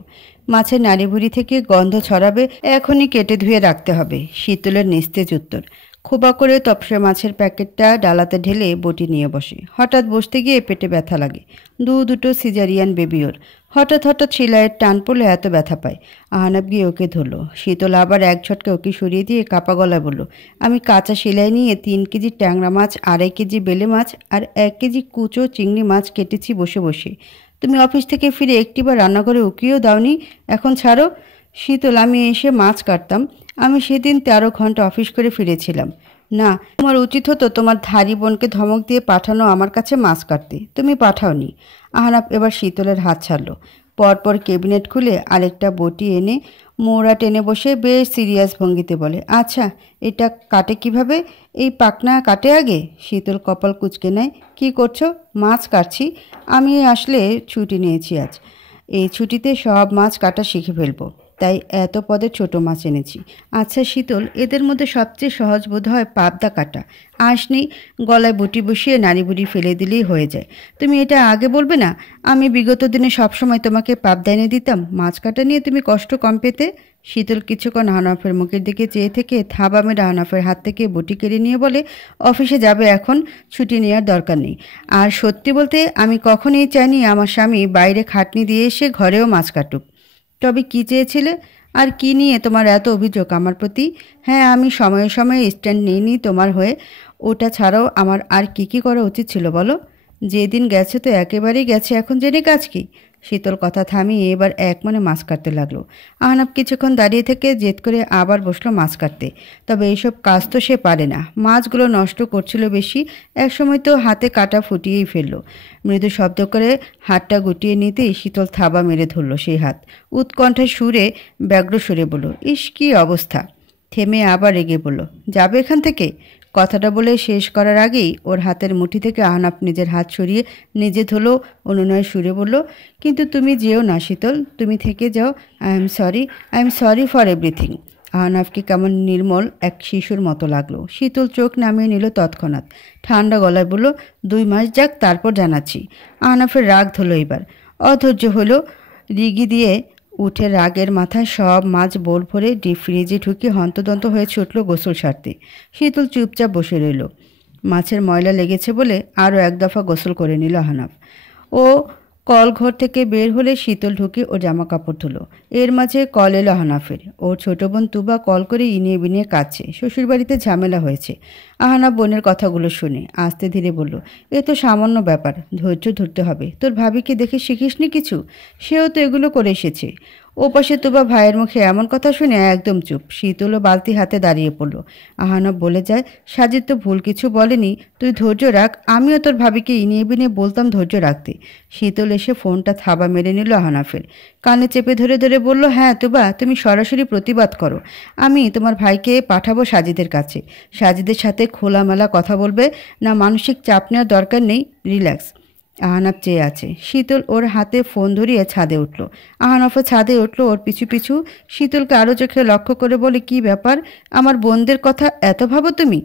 মাছের নাড়িভুড়ি থেকে গন্ধ ছড়াবে, এখনই কেটে ধুয়ে রাখতে হবে। শীতলের নিস্তেজ উত্তর। খোবা করে তপসে মাছের প্যাকেটটা ডালাতে ঢেলে বটি নিয়ে বসে। হঠাৎ বসতে গিয়ে পেটে ব্যথা লাগে। দুটো সিজারিয়ান বেবি ওর। হঠাৎ সেলাইয়ের টান পড়লে এত ব্যথা পায়। আহনাফ গিয়ে ওকে ধরল। শীতল আবার এক ঝটকে ওকে সরিয়ে দিয়ে কাপা গলায় বলল, আমি কাঁচা সেলাই নিয়ে 3 কেজি ট্যাংরা মাছ, 2.5 কেজি বেলে মাছ আর 1 কেজি কুচো চিংড়ি মাছ কেটেছি বসে বসে। তুমি অফিস থেকে ফিরে একটিবার রান্নাঘরে উকিয়েও দাওনি, এখন ছাড়ো। শীতল, আমি এসে মাছ কাটতাম। আমি সেদিন 13 ঘন্টা অফিস করে ফিরেছিলাম। না, তোমার উচিত হতো তোমার ধারি বোনকে ধমক দিয়ে পাঠানো আমার কাছে মাছ কাটতে, তুমি পাঠাওনি। আহনাফ এবার শীতলের হাত ছাড়ল। পরপর ক্যাবিনেট খুলে আরেকটা বটি এনে মোড়া টেনে বসে বেশ সিরিয়াস ভঙ্গিতে বলে, আচ্ছা এটা কাটে কিভাবে? এই পাকনা কাটে আগে? শীতল কপাল কুঁচকে নেয়। কি করছো? মাছ কাটছি। আমি আসলে ছুটি নিয়েছি আজ। এই ছুটিতে সব মাছ কাটা শিখে ফেলবো, তাই এত পদের ছোট মাছ এনেছি। আচ্ছা শীতল, এদের মধ্যে সবচেয়ে সহজ বোধ হয় পাবদা কাটা। আঁশ নেই, গলায় বটি বসিয়ে নাড়ি বুড়ি ফেলে দিলেই হয়ে যায়। তুমি এটা আগে বলবে না? আমি বিগত দিনে সবসময় তোমাকে পাবদা এনে দিতাম, মাছ কাটা নিয়ে তুমি কষ্ট কম পেতে। শীতল কিছুক্ষণ আহনাফের মুখের দিকে চেয়ে থেকে থাবা মেরে আহনাফের হাত থেকে বটি কেড়ে নিয়ে বলে, অফিসে যাবে এখন, ছুটি নেওয়ার দরকার নেই। আর সত্যি বলতে আমি কখনোই চাইনি আমার স্বামী বাইরে খাটনি দিয়ে এসে ঘরেও মাছ কাটুক। তবে কী চেয়েছিলে? আর কি নিয়ে তোমার এত অভিযোগ আমার প্রতি? হ্যাঁ, আমি সময়ে সময়ে স্ট্যান্ড নিইনি তোমার হয়ে। ওটা ছাড়াও আমার আর কি কি করা উচিত ছিল বলো? যেদিন গেছে তো একেবারেই গেছে, এখন জেনে কাজ কি? শীতল কথা থামিয়ে এবার এক মনে মাছ কাটতে লাগলো। আহনাফ কিছুক্ষণ দাঁড়িয়ে থেকে জেদ করে আবার বসলো মাছ কাটতে। তবে এইসব কাজ তো সে পারে না, মাছগুলো নষ্ট করছিল বেশি। একসময় তো হাতে কাটা ফুটিয়েই ফেললো। মৃদু শব্দ করে হাতটা গুটিয়ে নিতেই শীতল থাবা মেরে ধরলো সেই হাত। উৎকণ্ঠার সুরে ব্যগ্র সুরে বলল, ইস কী অবস্থা! থেমে আবার রেগে বলল, যাবে এখান থেকে? কথাটা বলে শেষ করার আগেই ওর হাতের মুঠি থেকে আহনাফ নিজের হাত সরিয়ে নিজে ধরলো। অনুনয় সুরে বলল, কিন্তু তুমি যেও না শীতল, তুমি থেকে যাও। I am sorry for everything. আহনাফকে কেমন নির্মল এক শিশুর মতো লাগলো। শীতল চোখ নামিয়ে নিল তৎক্ষণাৎ। ঠান্ডা গলায় বলল, 2 মাস যাক, তারপর জানাচ্ছি। আহনাফের রাগ ধরল এবার। অধৈর্য হলো, রিগি দিয়ে উঠে রাগের মাথায় সব মাছ বোল ভরে ডিপ ফ্রিজে ঢুকে হন্তদন্ত হয়ে ছুটল গোসল সারতে। শীতল চুপচাপ বসে রইল। মাছের ময়লা লেগেছে বলে আরও এক দফা গোসল করে নিল আহনাফ। ও কল ঘর থেকে বের হলে শীতল ঢুকে ও জামা কাপড় ধুলো। এর মাঝে কল এলো আহনাফের। ওর ছোট বোন তুবা কল করে ইনিয়ে বিনিয়ে কাঁদছে, শ্বশুরবাড়িতে ঝামেলা হয়েছে। আহনাফ বোনের কথাগুলো শুনে আস্তে ধীরে বলল, এ তো সামান্য ব্যাপার, ধৈর্য ধরতে হবে। তোর ভাবিকে দেখে শিখিসনি কিছু? সেও তো এগুলো করে এসেছে। ওপাশে তুবা ভাইয়ের মুখে এমন কথা শুনে একদম চুপ। শীতলও বালতি হাতে দাঁড়িয়ে পড়ল। আহনাফ বলে যায়, সাজিদ তো ভুল কিছু বলেনি, তুই ধৈর্য রাখ। আমিও তোর ভাবিকে ইনিয়ে বিনিয়ে বলতাম ধৈর্য রাখতে। শীতল এসে ফোনটা থাবা মেরে নিল আহনাফের। কানে চেপে ধরে ধরে বলল, হ্যাঁ তুবা, তুমি সরাসরি প্রতিবাদ করো। আমি তোমার ভাইকে পাঠাবো সাজিদের কাছে। সাজিদের সাথে খোলামেলা কথা বলবে, না মানসিক চাপ নেওয়ার দরকার নেই, রিল্যাক্স। আহনাফ চেয়ে আছে। শীতল ওর হাতে ফোন ধরিয়ে ছাদে উঠল। আহনাফও ছাদে উঠল ওর পিছু পিছু। শীতলকে আরও চোখে লক্ষ্য করে বলে, কি ব্যাপার, আমার বোনদের কথা এত ভাবো তুমি?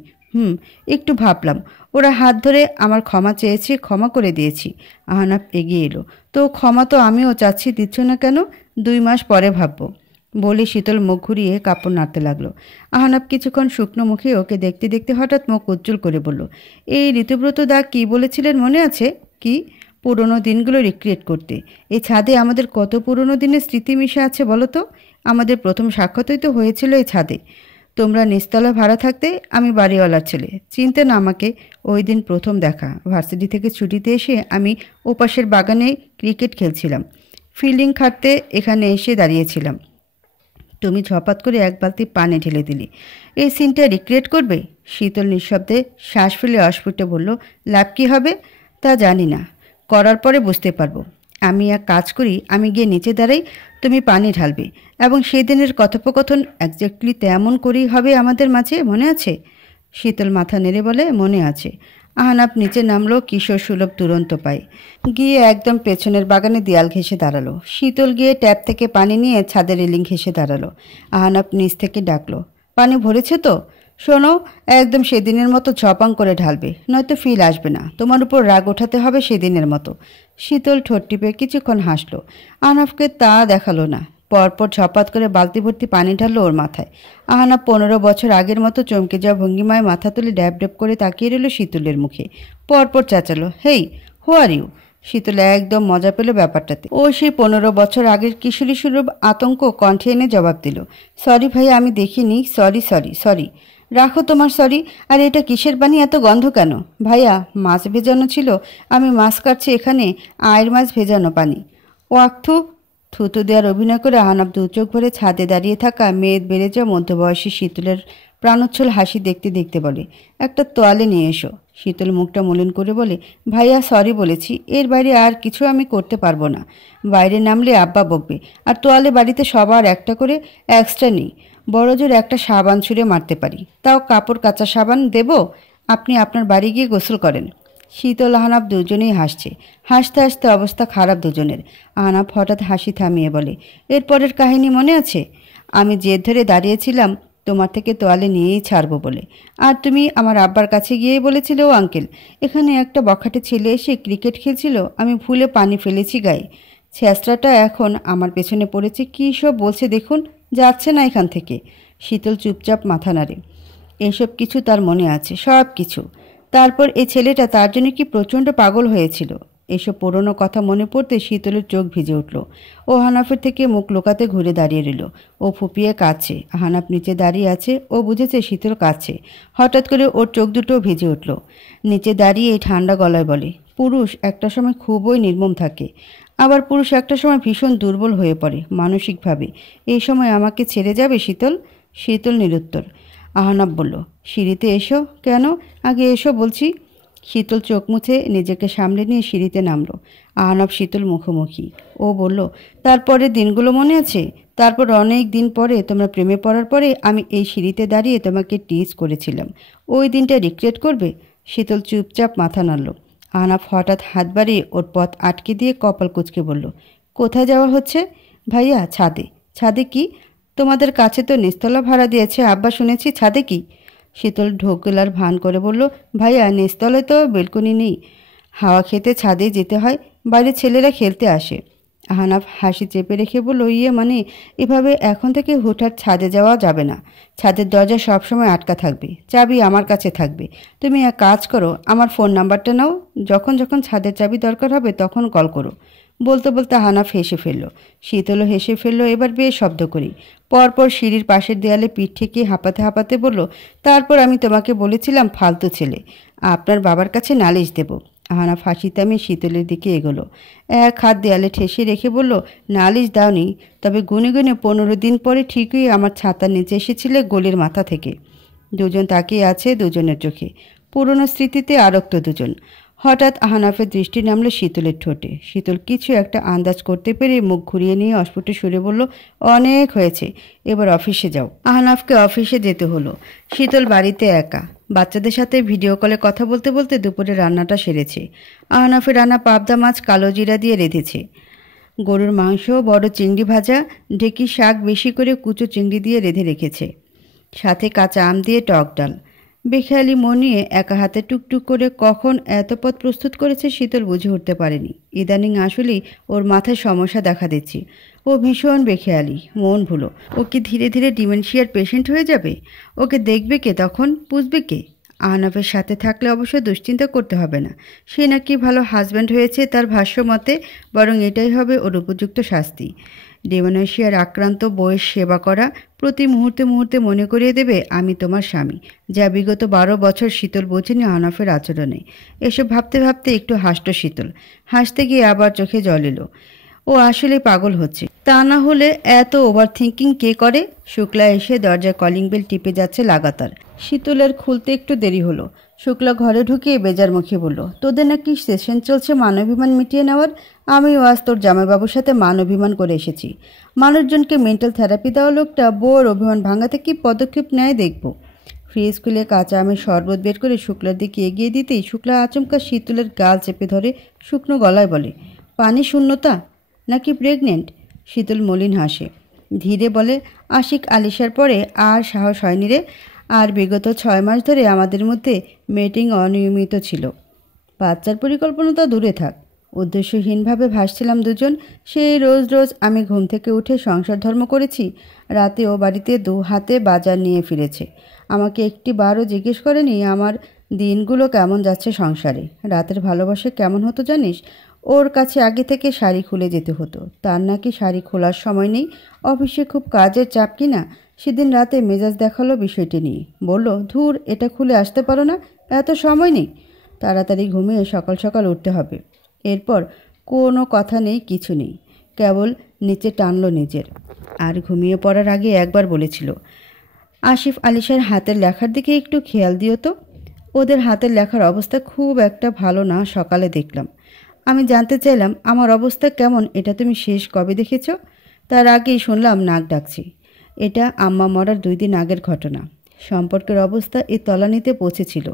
একটু ভাবলাম। ওরা হাত ধরে আমার ক্ষমা চেয়েছে, ক্ষমা করে দিয়েছি। আহনাফ এগিয়ে এলো। তো ক্ষমা তো আমিও চাচ্ছি, দিচ্ছ না কেন? 2 মাস পরে ভাববো বলে শীতল মুখ ঘুরিয়ে কাপড় নাড়তে লাগলো। আহনাফ কিছুক্ষণ শুকনো মুখে ওকে দেখতে দেখতে হঠাৎ মুখ উজ্জ্বল করে বলল, এই ঋতুব্রত দা কি বলেছিলেন মনে আছে? কি? পুরনো দিনগুলো রিক্রিয়েট করতে। এই ছাদে আমাদের কত পুরনো দিনের স্মৃতি মিশে আছে বলো তো? আমাদের প্রথম সাক্ষাৎই তো হয়েছিল এই ছাদে। তোমরা নিচতলা ভাড়া থাকতে, আমি বাড়িওয়ালার ছেলে। চিনতে না আমাকে? ওই দিন প্রথম দেখা। ভার্সিটি থেকে ছুটিতে এসে আমি ওপাশের বাগানে ক্রিকেট খেলছিলাম, ফিল্ডিং খাটতে এখানে এসে দাঁড়িয়েছিলাম। তুমি ঝপাত করে এক বালতি পানি ঢেলে দিলি। এই সিনটা রিক্রিয়েট করবে? শীতল নিঃশব্দে শ্বাস ফেলে অস্ফুটে বলল, লাভ কী হবে তা জানি না, করার পরে বুঝতে পারবো। আমি এক কাজ করি, আমি গিয়ে নিচে দাঁড়াই, তুমি পানি ঢালবে। এবং সেদিনের কথোপকথন একজাক্টলি তেমন করেই হবে আমাদের মাঝে, মনে আছে? শীতল মাথা নেড়ে বলে, মনে আছে। আহনাফ নিচে নামলো কিশোর সুলভ দুরন্ত পায়ে। গিয়ে একদম পেছনের বাগানে দেয়াল ঘেঁষে দাঁড়ালো। শীতল গিয়ে ট্যাপ থেকে পানি নিয়ে ছাদের রেলিং ঘেঁষে দাঁড়ালো। আহনাফ নিচ থেকে ডাকলো, পানি ভরেছে তো? শোনো, একদম সেদিনের মতো ঝপাং করে ঢালবে, নয়তো ফিল আসবে না। তোমার উপর রাগ ওঠাতে হবে সেদিনের মতো। শীতল ঠোঁট টিপে কিছুক্ষণ হাসলো। আহনাফকে তা দেখালো না। পরপর ঝপাত করে বালতি ভর্তি পানি ঢাললো ওর মাথায়। আহনাফ 15 বছর আগের মতো চমকে যাওয়া ভঙ্গিমায় মাথা তুলে ড্যাব ড্যাব করে তাকিয়ে রইল শীতলের মুখে। পরপর চেঁচালো, হেই, হু আর ইউ? শীতল একদম মজা পেল ব্যাপারটাতে। ও সেই 15 বছর আগের কিশোরী সুলভ আতঙ্ক কণ্ঠে এনে জবাব দিল, সরি ভাইয়া, আমি দেখিনি, সরি সরি সরি। রাখো তোমার সরি। আর এটা কিসের পানি, এত গন্ধ কেন? ভাইয়া, মাছ ভেজানো ছিল, আমি মাছ কাটছি এখানে, আয়ের মাছ ভেজানো পানি। ওয়াক্থু। থুতু দেওয়ার অভিনয় করে আহনাফ 2 চোখ ভরে ছাদে দাঁড়িয়ে থাকা মেদ বেড়ে যাওয়া মধ্যবয়সী শীতলের প্রাণোচ্ছল হাসি দেখতে দেখতে বলে, একটা তোয়ালে নিয়ে এসো। শীতল মুখটা মলিন করে বলে, ভাইয়া সরি বলেছি, এর বাইরে আর কিছু আমি করতে পারবো না। বাইরে নামলে আব্বা বকবে। আর তোয়ালে বাড়িতে সবার একটা করে এক্সট্রা নেই। বড়জোর একটা সাবান ছুঁড়ে মারতে পারি, তাও কাপড় কাচা সাবান দেব। আপনি আপনার বাড়ি গিয়ে গোসল করেন। শীতল আহনাফ দুজনেই হাসছে। হাসতে হাসতে অবস্থা খারাপ দুজনের। আহনাফ হঠাৎ হাসি থামিয়ে বলে, এরপরের কাহিনী মনে আছে? আমি জেদ ধরে দাঁড়িয়েছিলাম তোমার থেকে তোয়ালে নিয়েই ছাড়বো বলে। আর তুমি আমার আব্বার কাছে গিয়েই বলেছিলে, ও আঙ্কেল, এখানে একটা বখাটে ছেলে এসে ক্রিকেট খেলছিল, আমি ভুলে পানি ফেলেছি গায়ে। ছেঁচড়াটা এখন আমার পেছনে পড়েছে, কী সব বলছে দেখুন, যাচ্ছে না এখান থেকে। শীতল চুপচাপ মাথা নাড়ে। এসব কিছু তার মনে আছে, সব কিছু। তারপর এই ছেলেটা তার জন্য কি প্রচণ্ড পাগল হয়েছিল। এসব পুরনো কথা মনে পড়তে শীতলের চোখ ভিজে উঠল। ও হানাফের থেকে মুখ লুকাতে ঘুরে দাঁড়িয়ে রইল। ও ফুপিয়ে কাঁদছে। হানাফ নিচে দাঁড়িয়ে আছে। ও বুঝেছে শীতল কাঁদছে। হঠাৎ করে ওর চোখ দুটো ভিজে উঠল। নিচে দাঁড়িয়ে ঠান্ডা গলায় বলে, পুরুষ একটা সময় খুবই নির্মম থাকে, আবার পুরুষ একটা সময় ভীষণ দুর্বল হয়ে পড়ে মানসিকভাবে। এই সময় আমাকে ছেড়ে যাবে শীতল? শীতল নিরুত্তর। আহনাফ বলল, সিঁড়িতে এসো। কেন? আগে এসো বলছি। শীতল চোখ মুছে নিজেকে সামলে নিয়ে সিঁড়িতে নামলো। আহনাফ শীতল মুখোমুখি। ও বলল, তারপরে দিনগুলো মনে আছে? তারপর অনেক দিন পরে তোমরা প্রেমে পড়ার পরে আমি এই সিঁড়িতে দাঁড়িয়ে তোমাকে টিজ করেছিলাম। ওই দিনটা রিগ্রেট করবে? শীতল চুপচাপ মাথা নাড়ল। আহনাফ হঠাৎ হাত বাড়িয়ে ওর পথ আটকে দিয়ে কপাল কুঁচকে বলল, কোথায় যাওয়া হচ্ছে? ভাইয়া, ছাদে। ছাদে কি? তোমাদের কাছে তো নিস্তলা ভাড়া দিয়েছে আব্বা, শুনেছি। ছাদে কি? শীতল ঢোকগেলার ভান করে বলল, ভাইয়া, নিস্তলায় তো বেলকনি নেই। হাওয়া খেতে ছাদে যেতে হয়, বাইরে ছেলেরা খেলতে আসে। আহনাফ হাসি চেপে রেখে বলল, ইয়ে মানে এভাবে এখন থেকে হুটহাট ছাদে যাওয়া যাবে না। ছাদের দরজা সবসময় আটকা থাকবে, চাবি আমার কাছে থাকবে। তুমি এক কাজ করো, আমার ফোন নাম্বারটা নাও, যখন যখন ছাদের চাবি দরকার হবে তখন কল করো। বলতে বলতে আহনাফ হেসে ফেলল। শীতলও হেসে ফেলল, এবার বেশ শব্দ করি। পরপর সিঁড়ির পাশের দেয়ালে পিঠ ঠেকিয়ে হাঁপাতে হাঁপাতে বলল, তারপর আমি তোমাকে বলেছিলাম ফালতু ছেলে, আপনার বাবার কাছে নালিশ দেব। আহনাফ হাসি থামিয়ে শীতলের দিকে এগোলো। এক হাত দেয়ালে ঠেসে রেখে বলল, নালিশ দাওনি, তবে গুনে গুনে 15 দিন পরে ঠিকই আমার ছাতার নিচে এসেছিলে গলির মাথা থেকে। দুজন তাকিয়ে আছে দুজনের চোখে, পুরনো স্মৃতিতে আরক্ত দুজন। হঠাৎ আহনাফের দৃষ্টি নামল শীতলের ঠোঁটে। শীতল কিছু একটা আন্দাজ করতে পেরে মুখ ঘুরিয়ে নিয়ে অস্ফুট সুরে বলল, অনেক হয়েছে, এবার অফিসে যাও। আহনাফকে অফিসে যেতে হলো। শীতল বাড়িতে একা। বাচ্চাদের সাথে ভিডিও কলে কথা বলতে বলতে দুপুরে রান্নাটা সেরেছে। আহনাফের রান্না পাবদা মাছ কালো জিরা দিয়ে রেঁধেছে, গরুর মাংস, বড় চিংড়ি ভাজা, ঢেঁকি শাক বেশি করে কুচো চিংড়ি দিয়ে রেঁধে রেখেছে, সাথে কাঁচা আম দিয়ে টক ডাল। বেখেয়ালি মন নিয়ে একা হাতে টুকটুক করে কখন এত পদ প্রস্তুত করেছে শীতল বুঝে উঠতে পারেনি। ইদানিং আসলেই ওর মাথায় সমস্যা দেখা দিচ্ছে। ও ভীষণ বেখেয়ালি, মন ভুলো। ও কি ধীরে ধীরে ডিমেনশিয়ার পেশেন্ট হয়ে যাবে? ওকে দেখবে কে তখন? বুঝবে কে? আহনাফের সাথে থাকলে অবশ্য দুশ্চিন্তা করতে হবে না। সে নাকি ভালো হাজব্যান্ড হয়েছে তার ভাষ্য মতে, বরং এটাই হবে ওর উপযুক্ত শাস্তি। ডিমেনশিয়ার আক্রান্ত বউয়ের সেবা করা, প্রতি মুহূর্তে মুহূর্তে মনে করিয়ে দেবে আমি তোমার স্বামী, যা বিগত 12 বছর শীতল বোঝেনি আহনাফের আচরণে। এসব ভাবতে ভাবতে একটু হাসল শীতল। হাসতে গিয়ে আবার চোখে জল এলো। ও আসলে পাগল হচ্ছে, তা না হলে এত ওভার থিঙ্কিং কে করে? শুক্লা এসে দরজায় কলিং বেল টিপে যাচ্ছে লাগাতার। শীতলের খুলতে একটু দেরি হলো। শুক্লা ঘরে ঢুকিয়ে বেজার মুখে বলল, তোদের নাকি সেশন চলছে মানবাভিমান মিটিয়ে নেওয়ার। আমিও আজ তোর জামাইবাবুর সাথে মানবাভিমান করে এসেছি। মানুষজনকে মেন্টাল থেরাপি দেওয়া লোকটা বউর অভিমান ভাঙাতে কি পদক্ষেপ নেয় দেখব। ফ্রিজ খুলে কাঁচা আমের শরবত বের করে শুক্লার দিকে এগিয়ে দিতেই শুক্লা আচমকা শীতলের গাল চেপে ধরে শুকনো গলায় বলে, পানি শূন্যতা নাকি প্রেগনেন্ট? শীতল মলিন হাসে, ধীরে বলে, আশিক আলিশার পরে আর সাহস হয়নি রে। আর বিগত 6 মাস ধরে আমাদের মধ্যে মেটিং অনিয়মিত ছিল। বাচ্চার পরিকল্পনা তো দূরে থাক। উদ্দেশ্যহীনভাবে ভাসছিলাম দুজন। সেই রোজ রোজ আমি ঘুম থেকে উঠে সংসার ধর্ম করেছি, রাতে ও বাড়িতে 2 হাতে বাজার নিয়ে ফিরেছে। আমাকে একটি বারও জিজ্ঞেস করেনি আমার দিনগুলো কেমন যাচ্ছে সংসারে। রাতের ভালোবাসা কেমন হতো জানিস? ওর কাছে আগে থেকে শাড়ি খুলে যেতে হতো। তার নাকি শাড়ি খোলার সময় নেই, অফিসে খুব কাজের চাপ কিনা। সেদিন রাতে মেজাজ দেখালো বিষয়টি নিয়ে, বলল, ধুর, এটা খুলে আসতে পারো না, এত সময় নেই, তাড়াতাড়ি ঘুমিয়ে সকাল সকাল উঠতে হবে। এরপর কোনো কথা নেই, কিছু নেই, কেবল নিচে টানলো নিজের। আর ঘুমিয়ে পড়ার আগে একবার বলেছিল, আসিফ আলিশার হাতের লেখার দিকে একটু খেয়াল দিও তো। ওদের হাতের লেখার অবস্থা খুব একটা ভালো না, সকালে দেখলাম। আমি জানতে চাইলাম আমার অবস্থা কেমন, এটা তুমি শেষ কবে দেখেছ? তার আগেই শুনলাম নাক ডাকছি। এটা আম্মা মরার 2 দিন আগের ঘটনা। সম্পর্কের অবস্থা এই তলানিতে পৌঁছেছিল।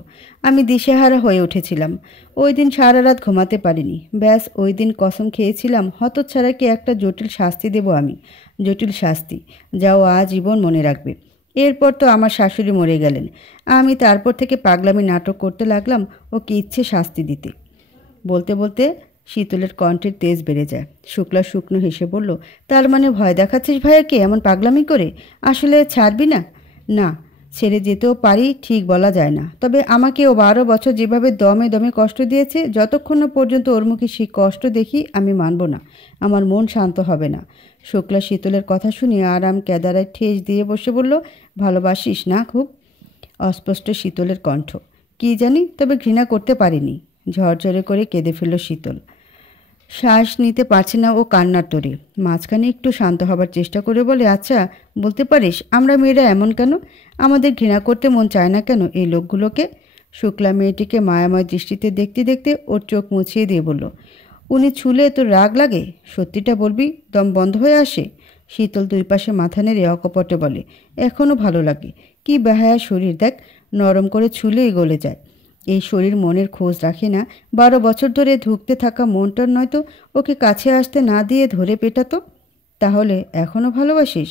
আমি দিশেহারা হয়ে উঠেছিলাম। ওই দিন সারা রাত ঘুমাতে পারিনি। ব্যাস ওই দিন কসম খেয়েছিলাম হতচ্ছাড়াকে একটা জটিল শাস্তি দেব আমি। জটিল শাস্তি, যা ও আজীবন মনে রাখবে। এরপর তো আমার শাশুড়ি মরে গেলেন। আমি তারপর থেকে পাগলামি নাটক করতে লাগলাম ওকে ইচ্ছে শাস্তি দিতে। বলতে বলতে শীতলের কণ্ঠের তেজ বেড়ে যায়। শুক্লা শুকনো হেসে বলল, তার মানে ভয় দেখাচ্ছিস ভাইয়াকে এমন পাগলামি করে? আসলে ছাড়বি না? না, ছেড়ে যেতেও পারি, ঠিক বলা যায় না। তবে আমাকে ও 12 বছর যেভাবে দমে দমে কষ্ট দিয়েছে, যতক্ষণ না পর্যন্ত ওর মুখে সেই কষ্ট দেখি আমি মানব না। আমার মন শান্ত হবে না। শুক্লা শীতলের কথা শুনে আরাম কেদারায় ঠেস দিয়ে বসে বলল, ভালোবাসিস না খুব? অস্পষ্ট শীতলের কণ্ঠ। কি জানি, তবে ঘৃণা করতে পারিনি। ঝরঝরে করে কেঁদে ফেলল শীতল। শ্বাস নিতে পারছে না ও কান্নার তোড়ে। মাঝখানে একটু শান্ত হবার চেষ্টা করে বলে, আচ্ছা বলতে পারিস আমরা মেয়েরা এমন কেন? আমাদের ঘৃণা করতে মন চায় না কেন এই লোকগুলোকে? শুক্লা মেয়েটিকে মায়াময় দৃষ্টিতে দেখতে দেখতে ওর চোখ মুছিয়ে দিয়ে বলল, উনি ছুলে তোর রাগ লাগে? সত্যিটা বলবি, দম বন্ধ হয়ে আসে? শীতল 2 পাশে মাথা নেড়ে অকপটে বলে, এখনও ভালো লাগে। কি বেহায়া শরীর দেখ, নরম করে ছুলেই গলে যায়। এই শরীর মনের খোঁজ রাখে না। 12 বছর ধরে ধুঁকতে থাকা মনটার নয়তো ওকে কাছে আসতে না দিয়ে ধরে পেটাতো। তাহলে এখনও ভালোবাসিস?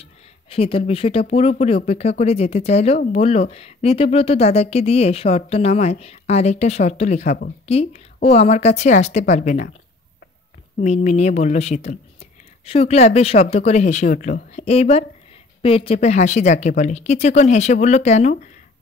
শীতল বিষয়টা পুরোপুরি উপেক্ষা করে যেতে চাইল। বলল, ঋতুব্রত দাদাকে দিয়ে শর্ত নামায় আর একটা শর্ত লেখাবো। কি? ও আমার কাছে আসতে পারবে না, মিনমিনিয়ে বলল শীতল। শুক্লা বেশ শব্দ করে হেসে উঠল। এইবার পেট চেপে হাসি যাকে বলে। কিছুক্ষণ হেসে বলল, কেন?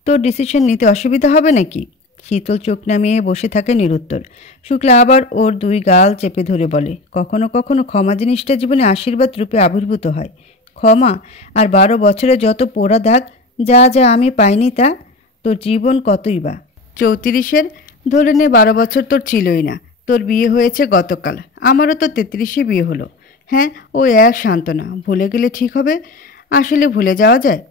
তোর ডিসিশন নিতে অসুবিধা হবে নাকি? শীতল চোখ নামিয়ে বসে থাকে নিরুত্তর। শুক্লা আবার ওর 2 গাল চেপে ধরে বলে, কখনো কখনো ক্ষমা জিনিসটা জীবনে আশীর্বাদ রূপে আবির্ভূত হয়। ক্ষমা? আর 12 বছরে যত পোড়া দাগ, যা যা আমি পাইনি তা? তোর জীবন কতই বা? 34-এর? ধরে নে 12 বছর তোর ছিলই না। তোর বিয়ে হয়েছে গতকাল, আমারও তো 33-এ বিয়ে হলো। হ্যাঁ, ও এক সান্ত্বনা, ভুলে গেলে ঠিক হবে। আসলে ভুলে যাওয়া যায়?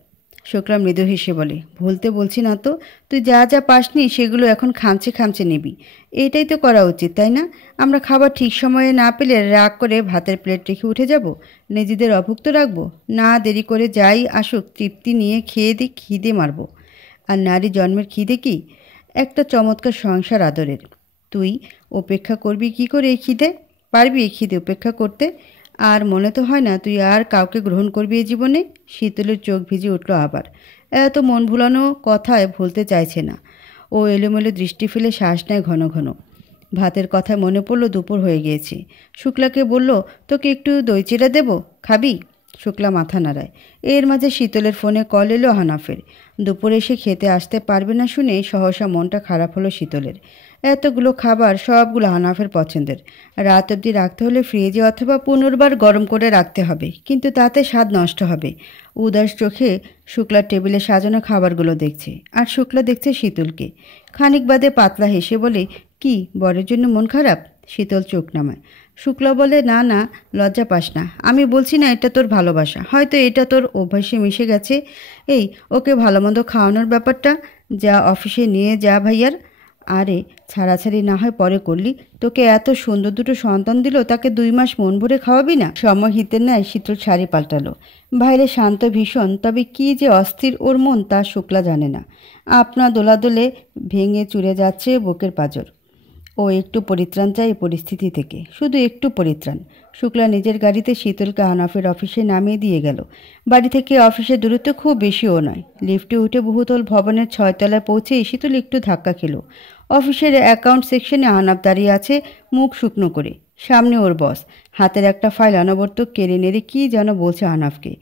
শুক্লা মৃদু হেসে বলে, ভুলতে বলছি না তো। তুই যা যা পাসনি সেগুলো এখন খামচে খামচে নিবি। এটাই তো করা উচিত, তাই না? আমরা খাবার ঠিক সময়ে না পেলে রাগ করে ভাতের প্লেট রেখে উঠে যাব? নিজেদের অভুক্ত রাখবো না? দেরি করে যাই আসুক, তৃপ্তি নিয়ে খেয়ে দিই, খিদে মারব। আর নারী জন্মের খিদে কি? একটা চমৎকার সংসার আদরের। তুই উপেক্ষা করবি কি করে এই খিদে? পারবি এই খিদে উপেক্ষা করতে? আর মনে তো হয় না তুই আর কাউকে গ্রহণ করবি এই জীবনে। শীতলের চোখ ভিজে উঠল আবার। এত মন ভুলানো কথায় ভুলতে চাইছে না ও। এলোমেলো দৃষ্টি ফেলে শ্বাস নেয় ঘন ঘন। ভাতের কথায় মনে পড়ল দুপুর হয়ে গিয়েছে। শুক্লাকে বলল, তোকে একটু দই চিড়া দেব, খাবি? শুক্লা মাথা নাড়ায়। এর মাঝে শীতলের ফোনে কল এলো হানাফের। দুপুরে এসে খেতে আসতে পারবে না শুনে সহসা মনটা খারাপ হলো শীতলের। এতগুলো খাবার সবগুলো হানাফের পছন্দের। রাত অবধি রাখতে হলে ফ্রিজে অথবা পুনর্বার গরম করে রাখতে হবে, কিন্তু তাতে স্বাদ নষ্ট হবে। উদাস চোখে শুক্লার টেবিলে সাজানো খাবারগুলো দেখছে, আর শুক্লা দেখছে শীতলকে। খানিক বাদে পাতলা হেসে বলে, কি বরের জন্য মন খারাপ? শীতল চোখ নামায়। শুক্লা বলে, না না, লজ্জা পাস না। আমি বলছি না এটা তোর ভালোবাসা, হয়তো এটা তোর অভ্যাসে মিশে গেছে। এই ওকে ভালো মন্দ খাওয়ানোর ব্যাপারটা যা অফিসে নিয়ে যা ভাইয়ার। আরে ছাড়াছাড়ি না হয় পরে করলি। তোকে এত সুন্দর দুটো সন্তান দিল, তাকে 2 মাস মন ভরে খাওয়াবি না? সময়হিতের ন্যায় শীতল শাড়ি পাল্টালো। বাইরে শান্ত ভীষণ, তবে কি যে অস্থির ওর মন তা শুক্লা জানে না। আপনা দোলাদোলে ভেঙে চুরে যাচ্ছে বুকের পাঁজর। ও একটু পরিত্রাণ চায় পরিস্থিতি থেকে, শুধু একটু পরিত্রাণ। শুক্লা নিজের গাড়িতে শীতলকে হানাফের অফিসে নামিয়ে দিয়ে গেল। বাড়ি থেকে অফিসের দূরত্ব খুব বেশিও নয়। লিফটে উঠে বহুতল ভবনের 6 তলায় পৌঁছে শীতল একটু ধাক্কা খেল। অফিসের অ্যাকাউন্ট সেকশনে হানাফ দাঁড়িয়ে আছে মুখ শুকনো করে। সামনে ওর বস, হাতের একটা ফাইল অনবরত কেড়ে নেড়ে কী যেন বলছে হানাফকে।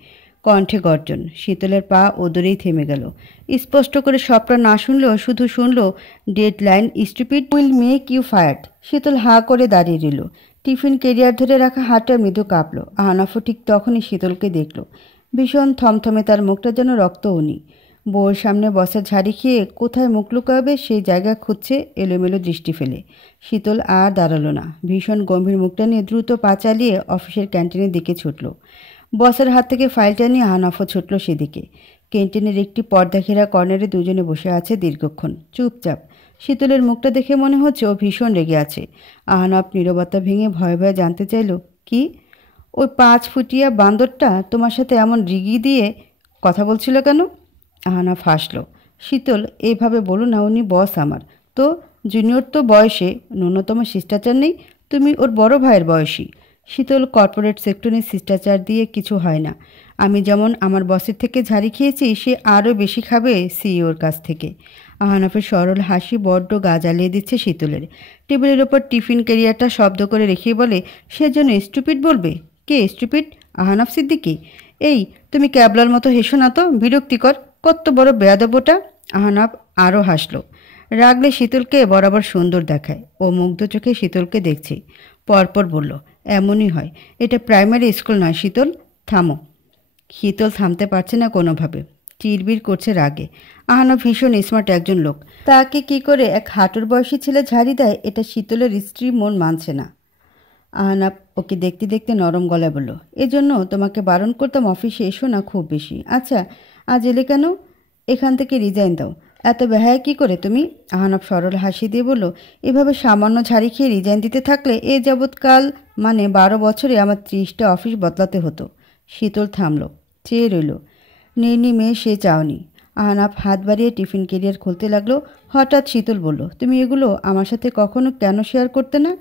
কণ্ঠে গর্জন। শীতলের পা ওদরেই থেমে গেল। স্পষ্ট করে সবটা না শুনলেও শুধু শুনল, deadline, stupid, will make you fired. Shital হাঁ করে দাঁড়িয়ে রইল। টিফিন কেরিয়ার ধরে রাখা হাতটা মৃদু কাঁপল। আহনাফও ঠিক তখনই শীতলকে দেখল। ভীষণ থমথমে তার মুখটা যেন রক্তউনি। বউর সামনে বসার ঝাড়ি খেয়ে কোথায় মুখ লুকাবে সেই জায়গা খুঁজছে এলোমেলো দৃষ্টি ফেলে। শীতল আর দাঁড়ালো না। ভীষণ গম্ভীর মুখটা নিয়ে দ্রুত পা চালিয়ে অফিসের ক্যান্টিনের দিকে ছুটল। বসের হাত থেকে ফাইলটা নিয়ে আহনাফও ছুটল সেদিকে। ক্যান্টিনের একটি পর্দা ঘেরা কর্নারে দুজনে বসে আছে দীর্ঘক্ষণ, চুপচাপ। শীতলের মুখটা দেখে মনে হচ্ছে ও ভীষণ রেগে আছে। আহনাফ নীরবতা ভেঙে ভয়ে ভয়ে জানতে চাইল, কি? ওই 5 ফুটিয়া বান্দরটা তোমার সাথে এমন রিগি দিয়ে কথা বলছিল কেন? আহনাফ হাসল। শীতল, এইভাবে বলো না, উনি বস আমার। তো জুনিয়র তো বয়সে ন্যূনতম শিষ্টাচার নেই? তুমি ওর বড় ভাইয়ের বয়সী। শীতল, কর্পোরেট সেক্টরে শিষ্টাচার দিয়ে কিছু হয় না। আমি যেমন আমার বসের থেকে ঝাড়ি খেয়েছি, সে আরও বেশি খাবে সিইওর কাছ থেকে। আহনাফের সরল হাসি বড্ড গা জ্বালিয়ে দিচ্ছে শীতলের। টেবিলের ওপর টিফিন ক্যারিয়ারটা শব্দ করে রেখে বলে, সে যেন স্টুপিড বলবে। কে স্টুপিড? আহনাফ সিদ্দিকী। এই, তুমি ক্যাবলার মতো হেসো না তো, বিরক্তিকর। কত বড় বেয়াদব ওটা। আহনাফ আরও হাসল। রাগলে শীতলকে বরাবর সুন্দর দেখায়। ও মুগ্ধ চোখে শীতলকে দেখছে। পরপর বলল, এমনই হয়। এটা প্রাইমারি স্কুল নয় শীতল, থামো। শীতল থামতে পারছে না কোনোভাবে, চিরবির করছে রাগে। আহনাফ ভীষণ স্মার্ট একজন লোক, তাকে কি করে এক হাঁটুর বয়সী ছেলে ঝাড়ি দেয়, এটা শীতলের স্ত্রীর মন মানছে না। আহনাফ ওকে দেখতে দেখতে নরম গলায় বলল, এজন্য তোমাকে বারণ করতাম অফিসে এসো না খুব বেশি। আচ্ছা, আজ এলে কেন? এখান থেকে রিজাইন দাও। এত বেহায়া কী করে তুমি? আহনাফ সরল হাসি দিয়ে বলল, এভাবে সামান্য ঝাড়ি খেয়ে রিজাইন দিতে থাকলে এ যাবৎকাল মানে 12 বছরে আমার 30টা অফিস বদলাতে হতো। শীতল থামল, চেয়ে রইল। মেয়ে সে চাওনি। আহনাফ হাত বাড়িয়ে টিফিন ক্যারিয়ার খুলতে লাগলো। হঠাৎ শীতল বলল, তুমি এগুলো আমার সাথে কখনো কেন শেয়ার করতে না?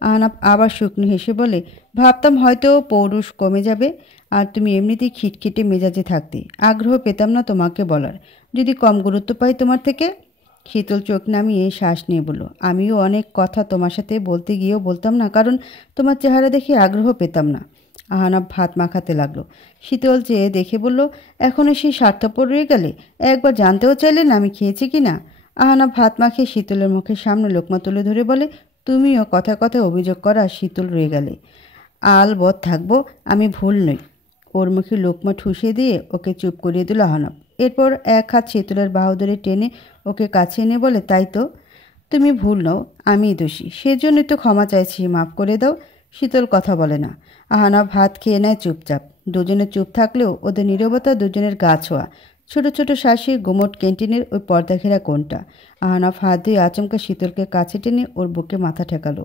আহনাফ আবার শুকনো হেসে বলে, ভাবতাম হয়তো পৌরুষ কমে যাবে, আর তুমি এমনিতেই খিটখিটে মেজাজে থাকতে। আগ্রহ পেতাম না তোমাকে বলার। যদি কম গুরুত্ব পাই তোমার থেকে? শীতল চোখ নামিয়ে শ্বাস নিয়ে বলল, আমিও অনেক কথা তোমার সাথে বলতে গিয়েও বলতাম না, কারণ তোমার চেহারা দেখে আগ্রহ পেতাম না। আহনাফ ভাত মাখাতে লাগলো। শীতল চেয়ে দেখে বলল, এখনও সেই স্বার্থপর রয়ে গেলে? একবার জানতেও চাইলে না আমি খেয়েছি কি না? আহনাফ ভাত মাখিয়ে শীতলের মুখের সামনে লোকমা তুলে ধরে বলে, তুমিও কথায় কথায় অভিযোগ করা শীতল রয়ে গেলে। আলবৎ থাকবো, আমি ভুল নই। ওর মুখে লোকমা ঠুসে দিয়ে ওকে চুপ করিয়ে দিল আহনাফ। এরপর এক হাত শীতলের বাহু ধরে টেনে ওকে কাছে এনে বলে, তাই তো, তুমি ভুল নও, আমিই দোষী। সেজন্যই তো ক্ষমা চাইছি, মাফ করে দাও। শীতল কথা বলে না। আহনাফ ভাত খেয়ে নেয় চুপচাপ। দুজনে চুপ থাকলেও ওদের নীরবতা দুজনের গা ছোঁয়া। ছোট ছোট শ্বাসে গুমোট ক্যান্টিনের ওই পর্দা ঘেরা কোণটা। আহনাফ হাত দিয়ে আচমকা শীতলকে কাছে টেনে ওর বুকে মাথা ঠেকালো।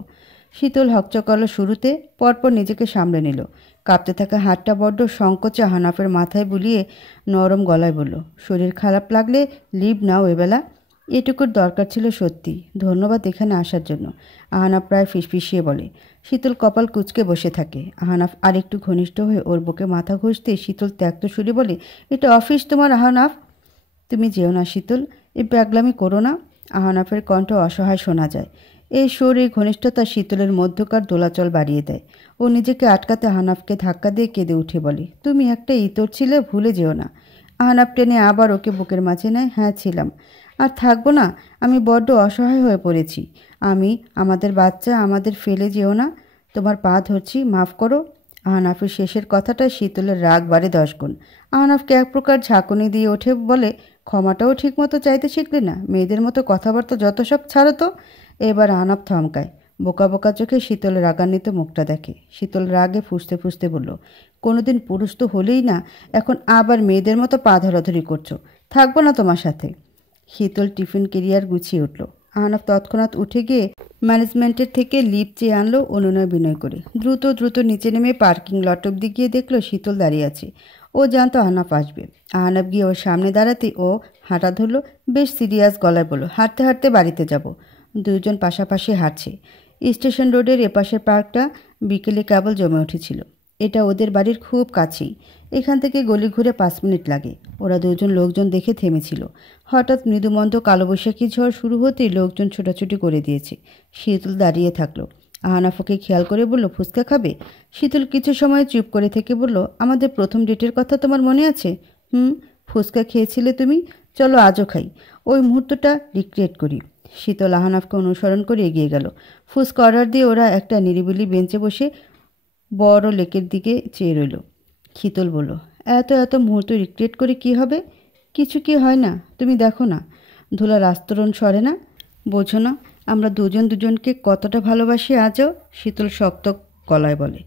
শীতল হকচকালো শুরুতে, পরপর নিজেকে সামলে নিল। কাঁপতে থাকা হাতটা বড্ড সংকোচে আহনাফের মাথায় বুলিয়ে নরম গলায় বলল, শরীর খারাপ লাগলে লিভ নাও এবেলা। এটুকুর দরকার ছিল সত্যি। ধন্যবাদ এখানে আসার জন্য। আহনাফ প্রায় ফিসফিসিয়ে বলে। শীতল কপাল কুঁচকে বসে থাকে। আহনাফ আরেকটু ঘনিষ্ঠ হয়ে ওর বুকে মাথা ঘষতে শীতল ত্যক্ত সুরে বলে, এটা অফিস তোমার আহনাফ। তুমি যেও না শীতল, এই পাগলামি করো না। আহনাফের কণ্ঠ অসহায় শোনা যায়। এই সুর, এই ঘনিষ্ঠতা শীতলের মধ্যকার দোলাচল বাড়িয়ে দেয়। ও নিজেকে আটকাতে আহনাফকে ধাক্কা দিয়ে কেঁদে উঠে বলে, তুমি একটা ইতর ছিলে, ভুলে যেও না। আহনাফ টেনে আবার ওকে বুকের মাঝে নেয়। হ্যাঁ ছিলাম, আর থাকবো না। আমি বড্ড অসহায় হয়ে পড়েছি। আমাদের বাচ্চা, আমাদের ফেলে যেও না। তোমার পা ধরছি, মাফ করো। আহনাফের শেষের কথাটা শীতলের রাগ বাড়ে 10 গুণ। আহনাফকে এক প্রকার ঝাঁকুনি দিয়ে ওঠে বলে, ক্ষমাটাও ঠিকমতো চাইতে শিখলে না? মেয়েদের মতো কথাবার্তা যত সব ছাড়ো তো। এবার আহনাফ থমকায়। বোকা বোকা চোখে শীতল রাগান্বিত মুখটা দেখে। শীতল রাগে ফুঁসতে ফুঁসতে বলল, কোনোদিন পুরুষ তো হলেই না, এখন আবার মেয়েদের মতো পা ধরাধরি করছো। থাকবো না তোমার সাথে। শীতল টিফিন ক্যারিয়ার গুছিয়ে উঠল। আহনাফ তৎক্ষণাৎ উঠে গিয়ে ম্যানেজমেন্টের থেকে লিভ চেয়ে আনলো অনুনয় বিনয় করে। দ্রুত দ্রুত নিচে নেমে পার্কিং লট অব্দি গিয়ে দেখলো শীতল দাঁড়িয়ে আছে। ও জানতো আহনাফ আসবে। আহনাফ গিয়ে ওর সামনে দাঁড়াতে ও হাঁটা ধরলো। বেশ সিরিয়াস গলায় বলল, হাঁটতে হাঁটতে বাড়িতে যাব। দুজন পাশাপাশি হাঁটছে। স্টেশন রোডের এপাশের পার্কটা বিকেলে কেবল জমে উঠেছিল। এটা ওদের বাড়ির খুব কাছেই। এখান থেকে গলি ঘুরে 5 মিনিট লাগে। ওরা দুজন লোকজন দেখে থেমেছিল। হঠাৎ মৃদুমন্দ কালবৈশাখী ঝড় শুরু হতেই লোকজন ছোটাছুটি করে দিয়েছে। শীতল দাঁড়িয়ে থাকলো। আহনাফ ওকে খেয়াল করে বলল, ফুচকা খাবে? শীতল কিছু সময় চুপ করে থেকে বলল, আমাদের প্রথম ডেটের কথা তোমার মনে আছে? ফুচকা খেয়েছিলে তুমি। চলো আজও খাই। ওই মুহূর্তটা রিক্রিয়েট করি। শীতল আহনাফকে অনুসরণ করে এগিয়ে গেল। ফুচকা অর্ডার দিয়ে ওরা একটা নিরিবিলি বেঞ্চে বসে বড় লেকের দিকে চেয়ে রইল। শীতল বলল, এত এত মুহূর্ত রিক্রিয়েট করে কি হবে? কিছু কি হয় না? তুমি দেখো না, ধুলার আস্তরণ সরে না। বোঝো না আমরা দুজন দুজনকে কতটা ভালোবাসি আজও? শীতল শক্ত গলায় বলে।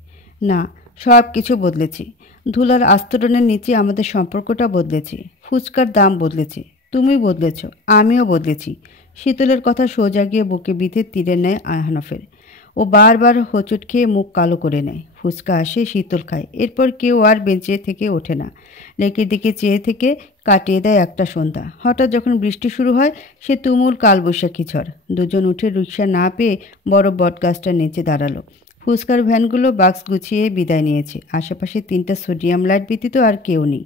না, সব কিছু বদলেছে। ধুলার আস্তরণের নিচে আমাদের সম্পর্কটা বদলেছে। ফুচকার দাম বদলেছে। তুমি বদলেছ, আমিও বদলেছি। শীতলের কথা সোজা গিয়ে বুকে বিঁধে তীরের নেয় আহনাফের। ও বারবার হোঁচট খেয়ে মুখ কালো করে নেয়। ফুচকা আসে, শীতল খায়। এরপর কেউ আর বেঞ্চে থেকে ওঠে না। লেকের দিকে চেয়ে থেকে কাটিয়ে দেয় একটা সন্ধ্যা। হঠাৎ যখন বৃষ্টি শুরু হয়, সে তুমুল কালবৈশাখী ঝড়। দুজন উঠে রিকশা না পেয়ে বড় বটগাছটার নিচে দাঁড়ালো। ফুচকার ভ্যানগুলো বাক্স গুছিয়ে বিদায় নিয়েছে। আশেপাশে 3টা সোডিয়াম লাইট ব্যতীত আর কেউ নেই।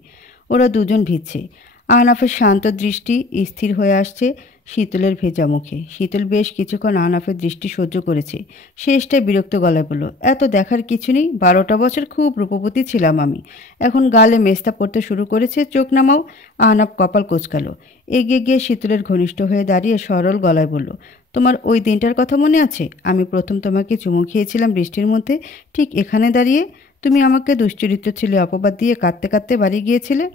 ওরা দুজন ভিজছে। আহনাফের শান্ত দৃষ্টি স্থির হয়ে আসছে শীতলের ভেজা মুখে। শীতল বেশ কিছুক্ষণ আহনাফের দৃষ্টি সহ্য করেছে। শেষটায় বিরক্ত গলায় বলল, এত দেখার কিছু নেই। 12টা বছর খুব রূপবতী ছিলাম আমি। এখন গালে মেস্তা পড়তে শুরু করেছে, চোখ নামাও। আহনাফ কপাল কোঁচকালো। এগিয়ে গিয়ে শীতলের ঘনিষ্ঠ হয়ে দাঁড়িয়ে সরল গলায় বলল, তোমার ওই দিনটার কথা মনে আছে? আমি প্রথম তোমাকে চুমু খেয়েছিলাম বৃষ্টির মধ্যে, ঠিক এখানে দাঁড়িয়ে। তুমি আমাকে দুশ্চরিত্র ছেলে অপবাদ দিয়ে কাঁদতে কাঁদতে বাড়ি গিয়েছিলে।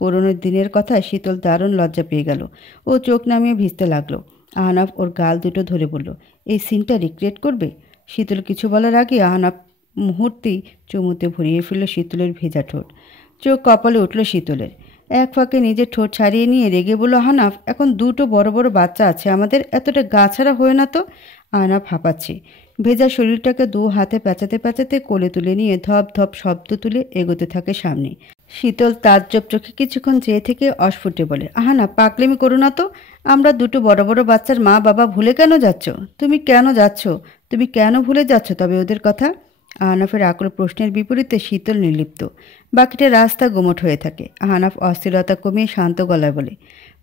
পুরনো দিনের কথা শীতল দারুণ লজ্জা পেয়ে গেল। ও চোখ নামিয়ে ভিজতে লাগলো। আহনাফ ওর গাল দুটো ধরে বলল, এই সিনটা রিক্রিয়েট করবে? শীতল কিছু বলার আগে আহনাফ মুহূর্তেই চুমুতে ভরিয়ে ফেলল শীতলের ভেজা ঠোঁট। চোখ কপালে উঠল শীতলের। এক ফাঁকে নিজের ঠোঁট ছাড়িয়ে নিয়ে রেগে বলল, আহনাফ, এখন দুটো বড় বড় বাচ্চা আছে আমাদের, এতটা গা ছাড়া হয়ে না তো। আহনাফ হাঁপাচ্ছে। ভেজা শরীরটাকে 2 হাতে প্যাঁচাতে প্যাঁচাতে কোলে তুলে নিয়ে ধপ ধপ শব্দ তুলে এগোতে থাকে সামনে। শীতল তাজ্জব চোখে কিছুক্ষণ চেয়ে থেকে অস্ফুটে বলে, আহনাফ, পাগলামি করো না তো। আমরা দুটো বড় বড় বাচ্চার মা বাবা, ভুলে কেন যাচ্ছ? তুমি কেন যাচ্ছ? তুমি কেন ভুলে যাচ্ছ তবে ওদের কথা? আহনাফের আকুল প্রশ্নের বিপরীতে শীতল নির্লিপ্ত। বাকিটা রাস্তা গুমট হয়ে থাকে। আহনাফ অস্থিরতা কমিয়ে শান্ত গলায় বলে,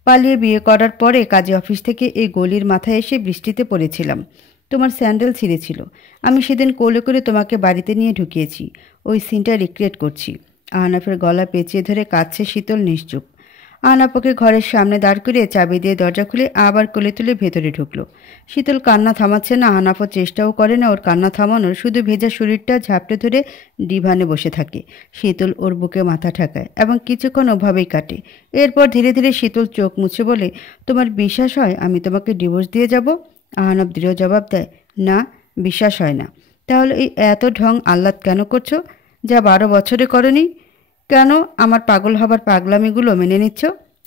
পালিয়ে বিয়ে করার পরে কাজে অফিস থেকে এই গলির মাথায় এসে বৃষ্টিতে পড়েছিলাম। তোমার স্যান্ডেল ছিঁড়েছিল। আমি সেদিন কোলে করে তোমাকে বাড়িতে নিয়ে ঢুকিয়েছি। ওই সিনটা রিক্রিয়েট করছি। আহনাফের গলা পেঁচিয়ে ধরে কাঁদছে শীতল নিশ্চুপ। আহনাফ ওকে ঘরের সামনে দাঁড় করিয়ে চাবি দিয়ে দরজা খুলে আবার কোলে তুলে ভেতরে ঢুকলো। শীতল কান্না থামাচ্ছে না। আহনাফও চেষ্টাও করে না ওর কান্না থামানোর। শুধু ভেজা শরীরটা ঝাপটে ধরে ডিভানে বসে থাকে। শীতল ওর বুকে মাথা ঠাকায় এবং কিছুক্ষণ ওভাবেই কাটে। এরপর ধীরে ধীরে শীতল চোখ মুছে বলে, তোমার বিশ্বাস হয় আমি তোমাকে ডিভোর্স দিয়ে যাব? আহনাফ দৃঢ় জবাব দেয়, না, বিশ্বাস হয় না। তাহলে এই এত ঢং আহ্লাদ কেন করছো, যা 12 বছরে করনি? কেন আমার পাগল হবার পাগলামিগুলো মেনে নিচ্ছ?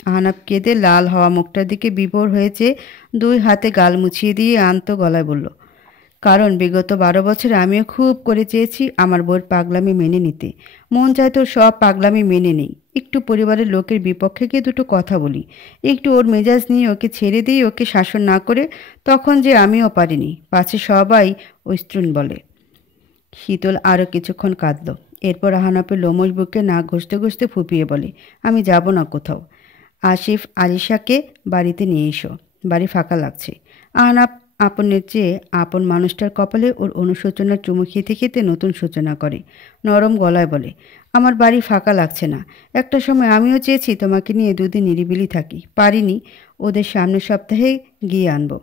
আহনাফ কেঁদে লাল হওয়া মুখটার দিকে বিভোর হয়েছে, 2 হাতে গাল মুছিয়ে দিয়ে আন্ত গলায় বলল, কারণ বিগত 12 বছরে আমিও খুব করে চেয়েছি আমার বউর পাগলামি মেনে নিতে। মন চায় তোর সব পাগলামি মেনে নেই। একটু পরিবারের লোকের বিপক্ষে গিয়ে দুটো কথা বলি। একটু ওর মেজাজ নিয়ে ওকে ছেড়ে দিই, ওকে শাসন না করে। তখন যে আমিও পারিনি, পাছে সবাই ঐস্ত্রুণ বলে। শীতল আরও কিছুক্ষণ কাঁদল। এরপর আহনাফের লোমশ বুকে নাক ঘষতে ঘষতে ফুপিয়ে বলে, আমি যাব না কোথাও। আসিফ আলিশাকে বাড়িতে নিয়ে এসো, বাড়ি ফাঁকা লাগছে। আহনাফ আপনের চেয়ে আপন মানুষটার কপালে ওর অনুশোচনার চুমু খেতে খেতে নতুন সূচনা করে। নরম গলায় বলে, আমার বাড়ি ফাঁকা লাগছে না। একটা সময় আমিও চেয়েছি তোমাকে নিয়ে 2 দিন নিরিবিলি থাকি, পারিনি। ওদের সামনের সপ্তাহে গিয়ে আনবো।